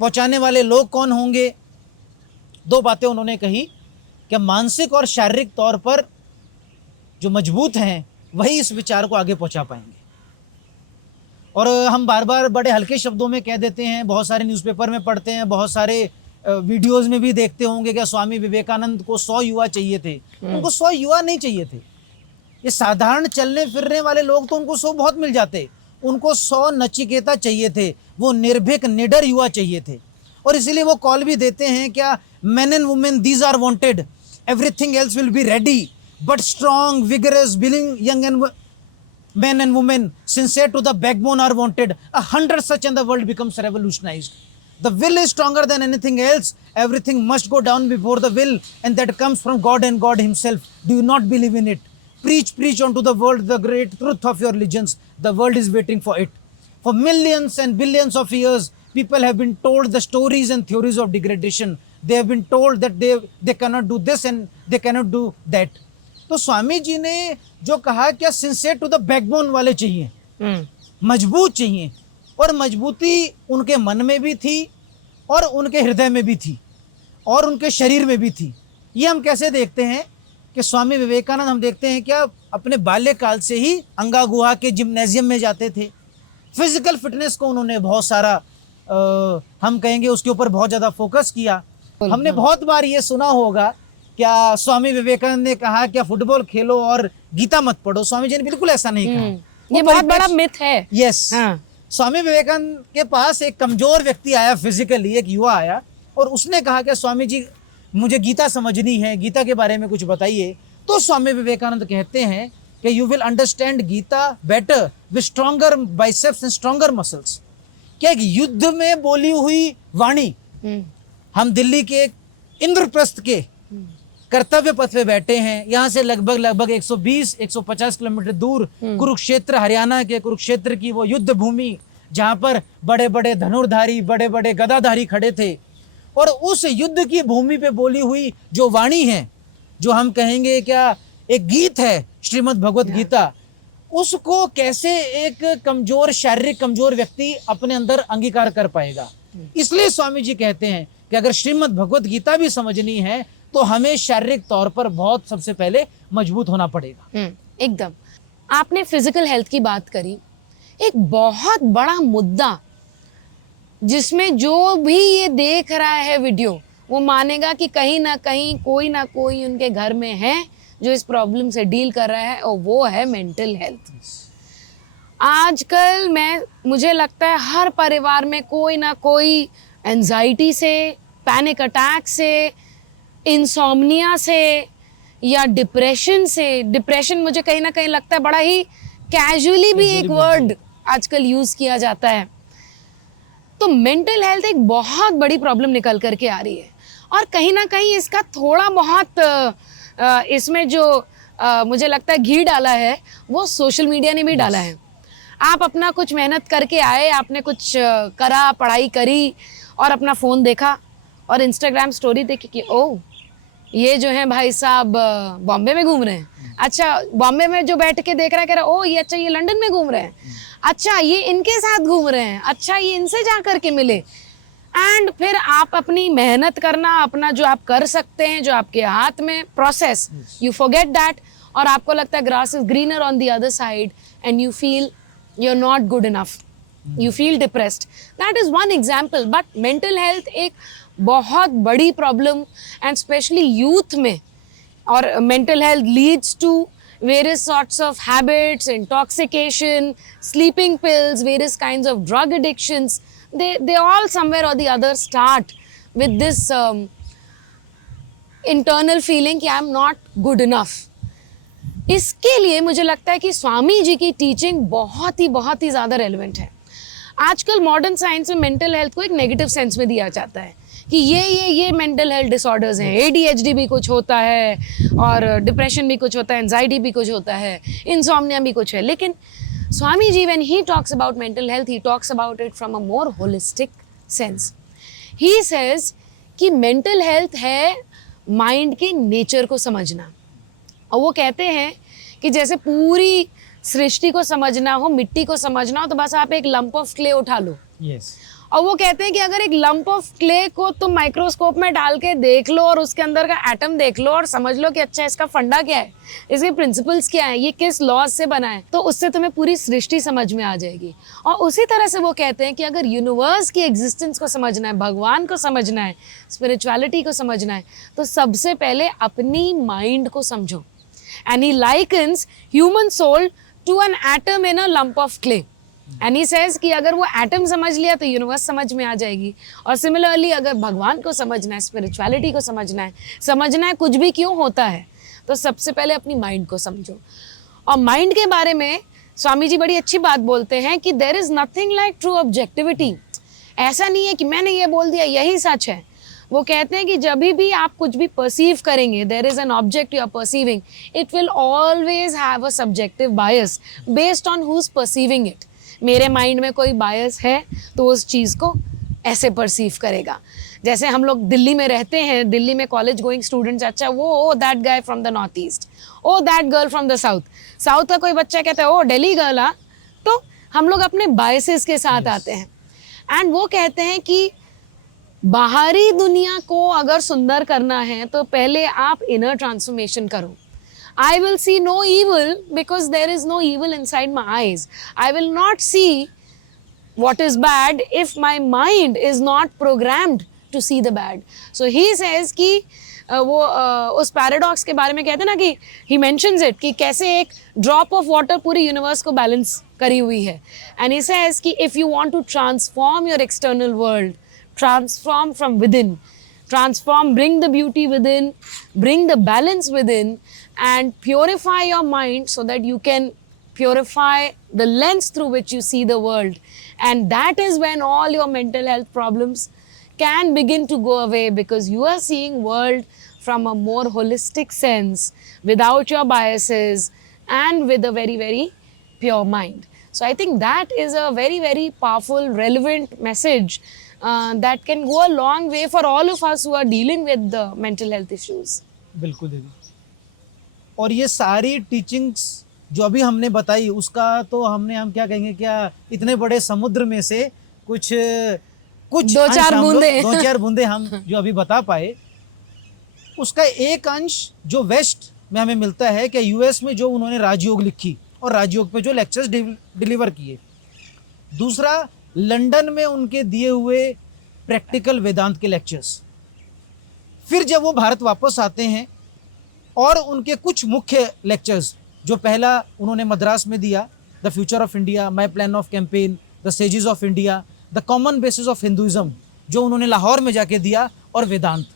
पहुंचाने वाले लोग कौन होंगे? दो बातें उन्होंने कही कि मानसिक और शारीरिक तौर पर जो मजबूत हैं वही इस विचार को आगे पहुंचा पाएंगे। और हम बार बार बड़े हल्के शब्दों में कह देते हैं, बहुत सारे न्यूज़पेपर में पढ़ते हैं, बहुत सारे वीडियोस में भी देखते होंगे कि स्वामी विवेकानंद को 100 युवा चाहिए थे। उनको 100 युवा नहीं चाहिए थे। ये साधारण चलने फिरने वाले लोग तो उनको 100 बहुत मिल जाते, उनको 100 नचिकेता चाहिए थे, वो निर्भीक निडर युवा चाहिए थे। और इसीलिए वो कॉल भी देते हैं क्या, men and women these are wanted, everything else will be ready, but strong vigorous willing young and men and women sincere to the backbone are wanted. 100 such and the world becomes revolutionized. The will is stronger than anything else. Everything must go down before the will, and that comes from God and God himself. Do you not believe in it? Preach unto the world the great truth of your religions. The world is waiting for it. For millions and billions of years, people have been told the stories and theories of degradation. They have been told that they cannot do this and they cannot do that. तो स्वामी जी ने जो कहा, क्या sincere to the backbone वाले चाहिए, मजबूत चाहिए। और मजबूती उनके मन में भी थी और उनके हृदय में भी थी और उनके शरीर में भी थी। ये हम कैसे देखते हैं कि स्वामी विवेकानंद, हम देखते हैं क्या, अपने बाल्यकाल से ही अंगा गुहा के जिम्नेजियम में जाते थे। फिजिकल फिटनेस को उन्होंने बहुत सारा हम कहेंगे उसके ऊपर बहुत ज़्यादा फोकस किया। हमने बहुत बार ये सुना होगा, क्या स्वामी विवेकानंद ने कहा क्या फुटबॉल खेलो और गीता मत पढ़ो? स्वामी जी ने बिल्कुल ऐसा नहीं कहा। ये बहुत बड़ा मिथ है। यस, स्वामी विवेकानंद के पास एक कमजोर व्यक्ति आया, फिजिकली एक युवा आया, और उसने कहा कि स्वामी जी मुझे गीता समझनी है, गीता के बारे में कुछ बताइए। तो स्वामी विवेकानंद कहते हैं कि you will understand Gita better with stronger biceps and stronger muscles. क्या एक युद्ध में बोली हुई वाणी, हम दिल्ली के इंद्रप्रस्थ के कर्तव्य पथ पे बैठे हैं, यहाँ से लगभग 120-150 किलोमीटर दूर कुरुक्षेत्र, हरियाणा के कुरुक्षेत्र की वो युद्ध भूमि, जहाँ पर बड़े बड़े धनुर्धारी, बड़े बड़े गदाधारी खड़े थे, और उस युद्ध की भूमि पे बोली हुई जो वाणी है, जो हम कहेंगे क्या एक गीत है, श्रीमद् भगवत गीता, उसको कैसे एक कमजोर, शारीरिक कमजोर व्यक्ति अपने अंदर अंगीकार कर पाएगा? इसलिए स्वामी जी कहते हैं कि अगर श्रीमद् भगवत गीता भी समझनी है तो हमें शारीरिक तौर पर बहुत सबसे पहले मजबूत होना पड़ेगा। एकदम। आपने फिजिकल हेल्थ की बात करी, एक बहुत बड़ा मुद्दा जिसमें जो भी ये देख रहा है वीडियो, वो मानेगा कि कहीं ना कोई उनके घर में है जो इस प्रॉब्लम से डील कर रहा है, और वो है मेंटल हेल्थ। आजकल मुझे लगता है हर परिवार में कोई ना कोई एंजाइटी से, पैनिक अटैक से, इंसोम्निया से या डिप्रेशन से, डिप्रेशन मुझे कहीं ना कहीं लगता है बड़ा ही कैजुअली भी एक वर्ड आजकल यूज किया जाता है। तो मेंटल हेल्थ एक बहुत बड़ी प्रॉब्लम निकल करके आ रही है, और कहीं ना कहीं इसका थोड़ा बहुत इसमें जो मुझे लगता है घी डाला है वो सोशल मीडिया ने भी डाला है। आप अपना कुछ मेहनत करके आए, आपने कुछ करा, पढ़ाई करी, और अपना फ़ोन देखा और इंस्टाग्राम स्टोरी देखी कि ओह ये जो है भाई साहब बॉम्बे में घूम रहे हैं, अच्छा बॉम्बे में जो बैठ के देख रहा है कह रहा है ओह ये अच्छा ये लंदन में घूम रहे हैं, अच्छा ये इनके साथ घूम रहे हैं, अच्छा ये इनसे जा करके मिले। एंड फिर आप अपनी मेहनत करना, अपना जो आप कर सकते हैं, जो आपके हाथ में प्रोसेस, यू फॉरगेट दैट, और आपको लगता है grass is greener on the other side and you feel you are not good enough, you feel depressed. That is one example. But mental health एक बहुत बड़ी प्रॉब्लम, एंड स्पेशली यूथ में, और mental health leads to various sorts of habits, intoxication, sleeping pills, various kinds of drug addictions. They all somewhere or the other start with this internal feeling कि I'm not good enough. इसके लिए मुझे लगता है कि स्वामी जी की teaching बहुत ही ज़्यादा रेलिवेंट है। आजकल मॉडर्न साइंस में मेंटल हेल्थ को एक नेगेटिव सेंस में दिया जाता है कि ये मेंटल हेल्थ डिसऑर्डर्स हैं, ADHD भी कुछ होता है और डिप्रेशन भी कुछ होता है, एंजाइटी भी कुछ होता है, इंसोम्निया भी कुछ है. लेकिन Swami ji, when he talks about mental health, he talks about it from a more holistic sense. He says कि mental health है माइंड के नेचर को समझना. और वो कहते हैं कि जैसे पूरी सृष्टि को समझना हो, मिट्टी को समझना हो, तो बस आप एक लंप ऑफ क्ले उठा लो. यस. और वो कहते हैं कि अगर एक लंप ऑफ क्ले को तुम माइक्रोस्कोप में डाल के देख लो और उसके अंदर का एटम देख लो और समझ लो कि अच्छा इसका फंडा क्या है, इसके प्रिंसिपल्स क्या है, ये किस लॉज से बना है, तो उससे तुम्हें पूरी सृष्टि समझ में आ जाएगी. और उसी तरह से वो कहते हैं कि अगर यूनिवर्स की एग्जिस्टेंस को समझना है, भगवान को समझना है, स्पिरिचुअलिटी को समझना है, तो सबसे पहले अपनी माइंड को समझो. And he likens human soul to an atom in a lump of clay. And he says कि अगर वो एटम समझ लिया तो यूनिवर्स समझ में आ जाएगी. और सिमिलरली अगर भगवान को समझना है, स्पिरिचुअलिटी को समझना है कुछ भी क्यों होता है, तो सबसे पहले अपनी माइंड को समझो. और माइंड के बारे में स्वामी जी बड़ी अच्छी बात बोलते हैं कि there is nothing like true objectivity. ऐसा नहीं है कि मैंने ये बोल दिया यही सच है. वो कहते हैं कि जब भी आप कुछ भी परसीव करेंगे, there is an object you are perceiving, it will always have a subjective bias based on who is perceiving it. मेरे माइंड में कोई बायस है तो उस चीज़ को ऐसे परसीव करेगा. जैसे हम लोग दिल्ली में रहते हैं, दिल्ली में कॉलेज गोइंग स्टूडेंट्स, अच्छा वो oh that guy from the north east, oh that girl from the south. South का कोई बच्चा कहता है ओ दिल्ली गर्ल, आ, तो हम लोग अपने बायसेस के साथ आते हैं. एंड वो कहते हैं कि बाहरी दुनिया को अगर सुंदर करना है तो पहले आप इनर ट्रांसफॉर्मेशन करो. I will see no evil because there is no evil inside my eyes. I will not see what is bad if my mind is not programmed to see the bad. So he says कि वो उस paradox के बारे में कहते हैं ना कि he mentions it कि कैसे एक drop of water पूरी यूनिवर्स को बैलेंस करी हुई है. And he says कि if you want to transform your external world, transform from within, transform, bring the beauty within, bring the balance within, and purify your mind so that you can purify the lens through which you see the world. And that is when all your mental health problems can begin to go away, because you are seeing world from a more holistic sense, without your biases and with a very, very pure mind. So I think that is a very, very powerful, relevant message that can go a long way for all of us who are dealing with the mental health issues. बिल्कुल दीदी. और ये सारी teachings जो अभी हमने बताई, उसका तो हम क्या कहेंगे, क्या इतने बड़े समुद्र में से कुछ दो चार बूंदे हम जो अभी बता पाए, उसका एक अंश जो वेस्ट में हमें मिलता है कि यूएस में जो उन्होंने राजयोग लिखी और राजयोग पे जो लेक्चर्स डिलीवर किए. दूसरा, लंदन में उनके दिए हुए प्रैक्टिकल वेदांत के लेक्चर्स. फिर जब वो भारत वापस आते हैं और उनके कुछ मुख्य लेक्चर्स, जो पहला उन्होंने मद्रास में दिया, the future of India, my plan of campaign, the sages of India, the common basis of Hinduism, जो उन्होंने लाहौर में जाके दिया, और वेदांत.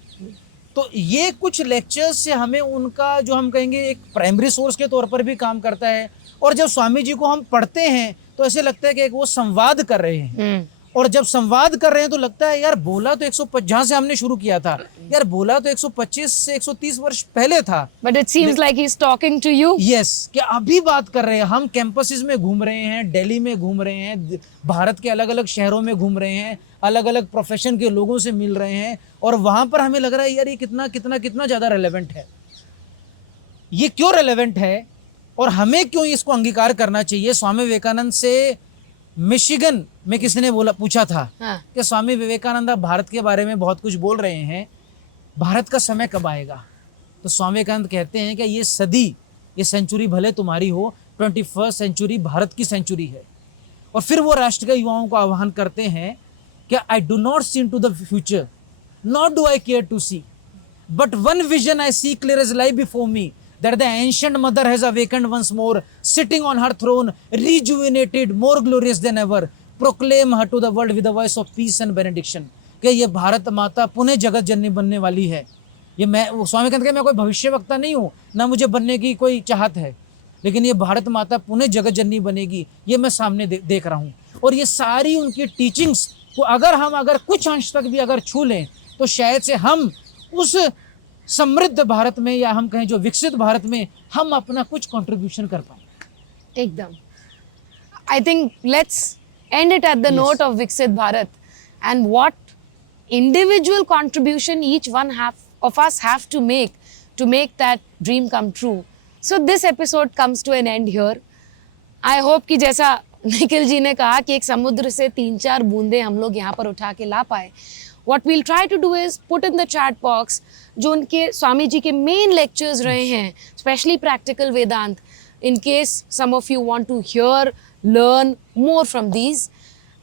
तो ये कुछ लेक्चर्स से हमें उनका जो हम कहेंगे एक प्राइमरी सोर्स के तौर पर भी काम करता है. और जब स्वामी जी को हम पढ़ते हैं तो ऐसे लगता है कि वो संवाद कर रहे हैं. और जब संवाद कर रहे हैं तो लगता है यार बोला तो 150, जहाँ से हमने शुरू किया था, यार बोला तो 125 से 130 वर्ष पहले था. But it seems like he's talking to you. Yes, कि अभी बात कर रहे हैं. हम कैंपसेस में घूम रहे हैं, दिल्ली में घूम रहे हैं, भारत के अलग अलग शहरों में घूम रहे हैं, अलग अलग प्रोफेशन के लोगों से मिल रहे हैं, और वहां पर हमें लग रहा है यार ये कितना कितना कितना ज्यादा रेलेवेंट है. ये क्यों रेलेवेंट है और हमें क्यों इसको अंगीकार करना चाहिए? स्वामी विवेकानंद से मिशिगन में किसी ने पूछा था कि स्वामी विवेकानंद भारत के बारे में बहुत कुछ बोल रहे हैं, भारत का समय कब आएगा? तो स्वामी विवेकानंद कहते हैं कि ये सदी, ये सेंचुरी भले तुम्हारी हो, 21st सेंचुरी भारत की सेंचुरी है. और फिर वो राष्ट्र के युवाओं को आह्वान करते हैं कि I do not see to the future, not do I care to see, but one vision I see clear as life before me, that the ancient mother has awakened once more, sitting on her throne, rejuvenated, more glorious than ever, proclaim her to the world with the voice of peace and benediction. कि ये भारत माता पुनः जगत जननी बनने वाली है. ये मैं स्वामी कहते हैं मैं कोई भविष्यवक्ता नहीं हूँ, ना मुझे बनने की कोई चाहत है, लेकिन ये भारत माता पुनः जगत जननी बनेगी, ये मैं सामने देख रहा हूँ. और ये सारी उनकी टीचिंग्स को अगर कुछ अंश तक भी अगर छू लें तो शायद से हम उस समृद्ध भारत में, या हम कहें जो विकसित भारत में, हम अपना कुछ कंट्रीब्यूशन कर पाए। एकदम। I think let's end it at the note of Viksit Bharat and what individual contribution each one of us have to make that dream come true. So this episode comes to an end here. I hope कि जैसा निखिल जी ने कहा कि एक समुद्र से 3-4 बूंदे हम लोग यहाँ पर उठा के ला पाए. What we'll try to do is put in the chat box जो उनके स्वामी जी के main lectures रहे हैं, especially practical Vedant, in case some of you want to hear, learn more from these.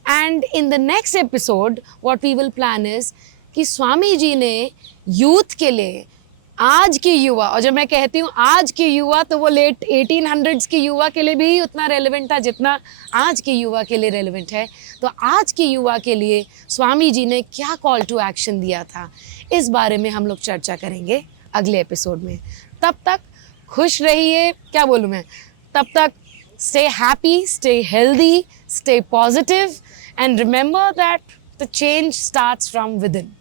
And in the next episode, what we will plan is कि स्वामी जी ने youth के लिए, आज के युवा, और जब मैं कहती हूँ आज के युवा तो वो लेट 1800s के युवा के लिए भी उतना रेलेवेंट था जितना आज के युवा के लिए रेलेवेंट है. तो आज के युवा के लिए स्वामी जी ने क्या कॉल टू एक्शन दिया था, इस बारे में हम लोग चर्चा करेंगे अगले एपिसोड में. तब तक खुश रहिए, क्या बोलूँ मैं, तब तक stay happy, stay healthy, stay positive, and remember that the change starts from within.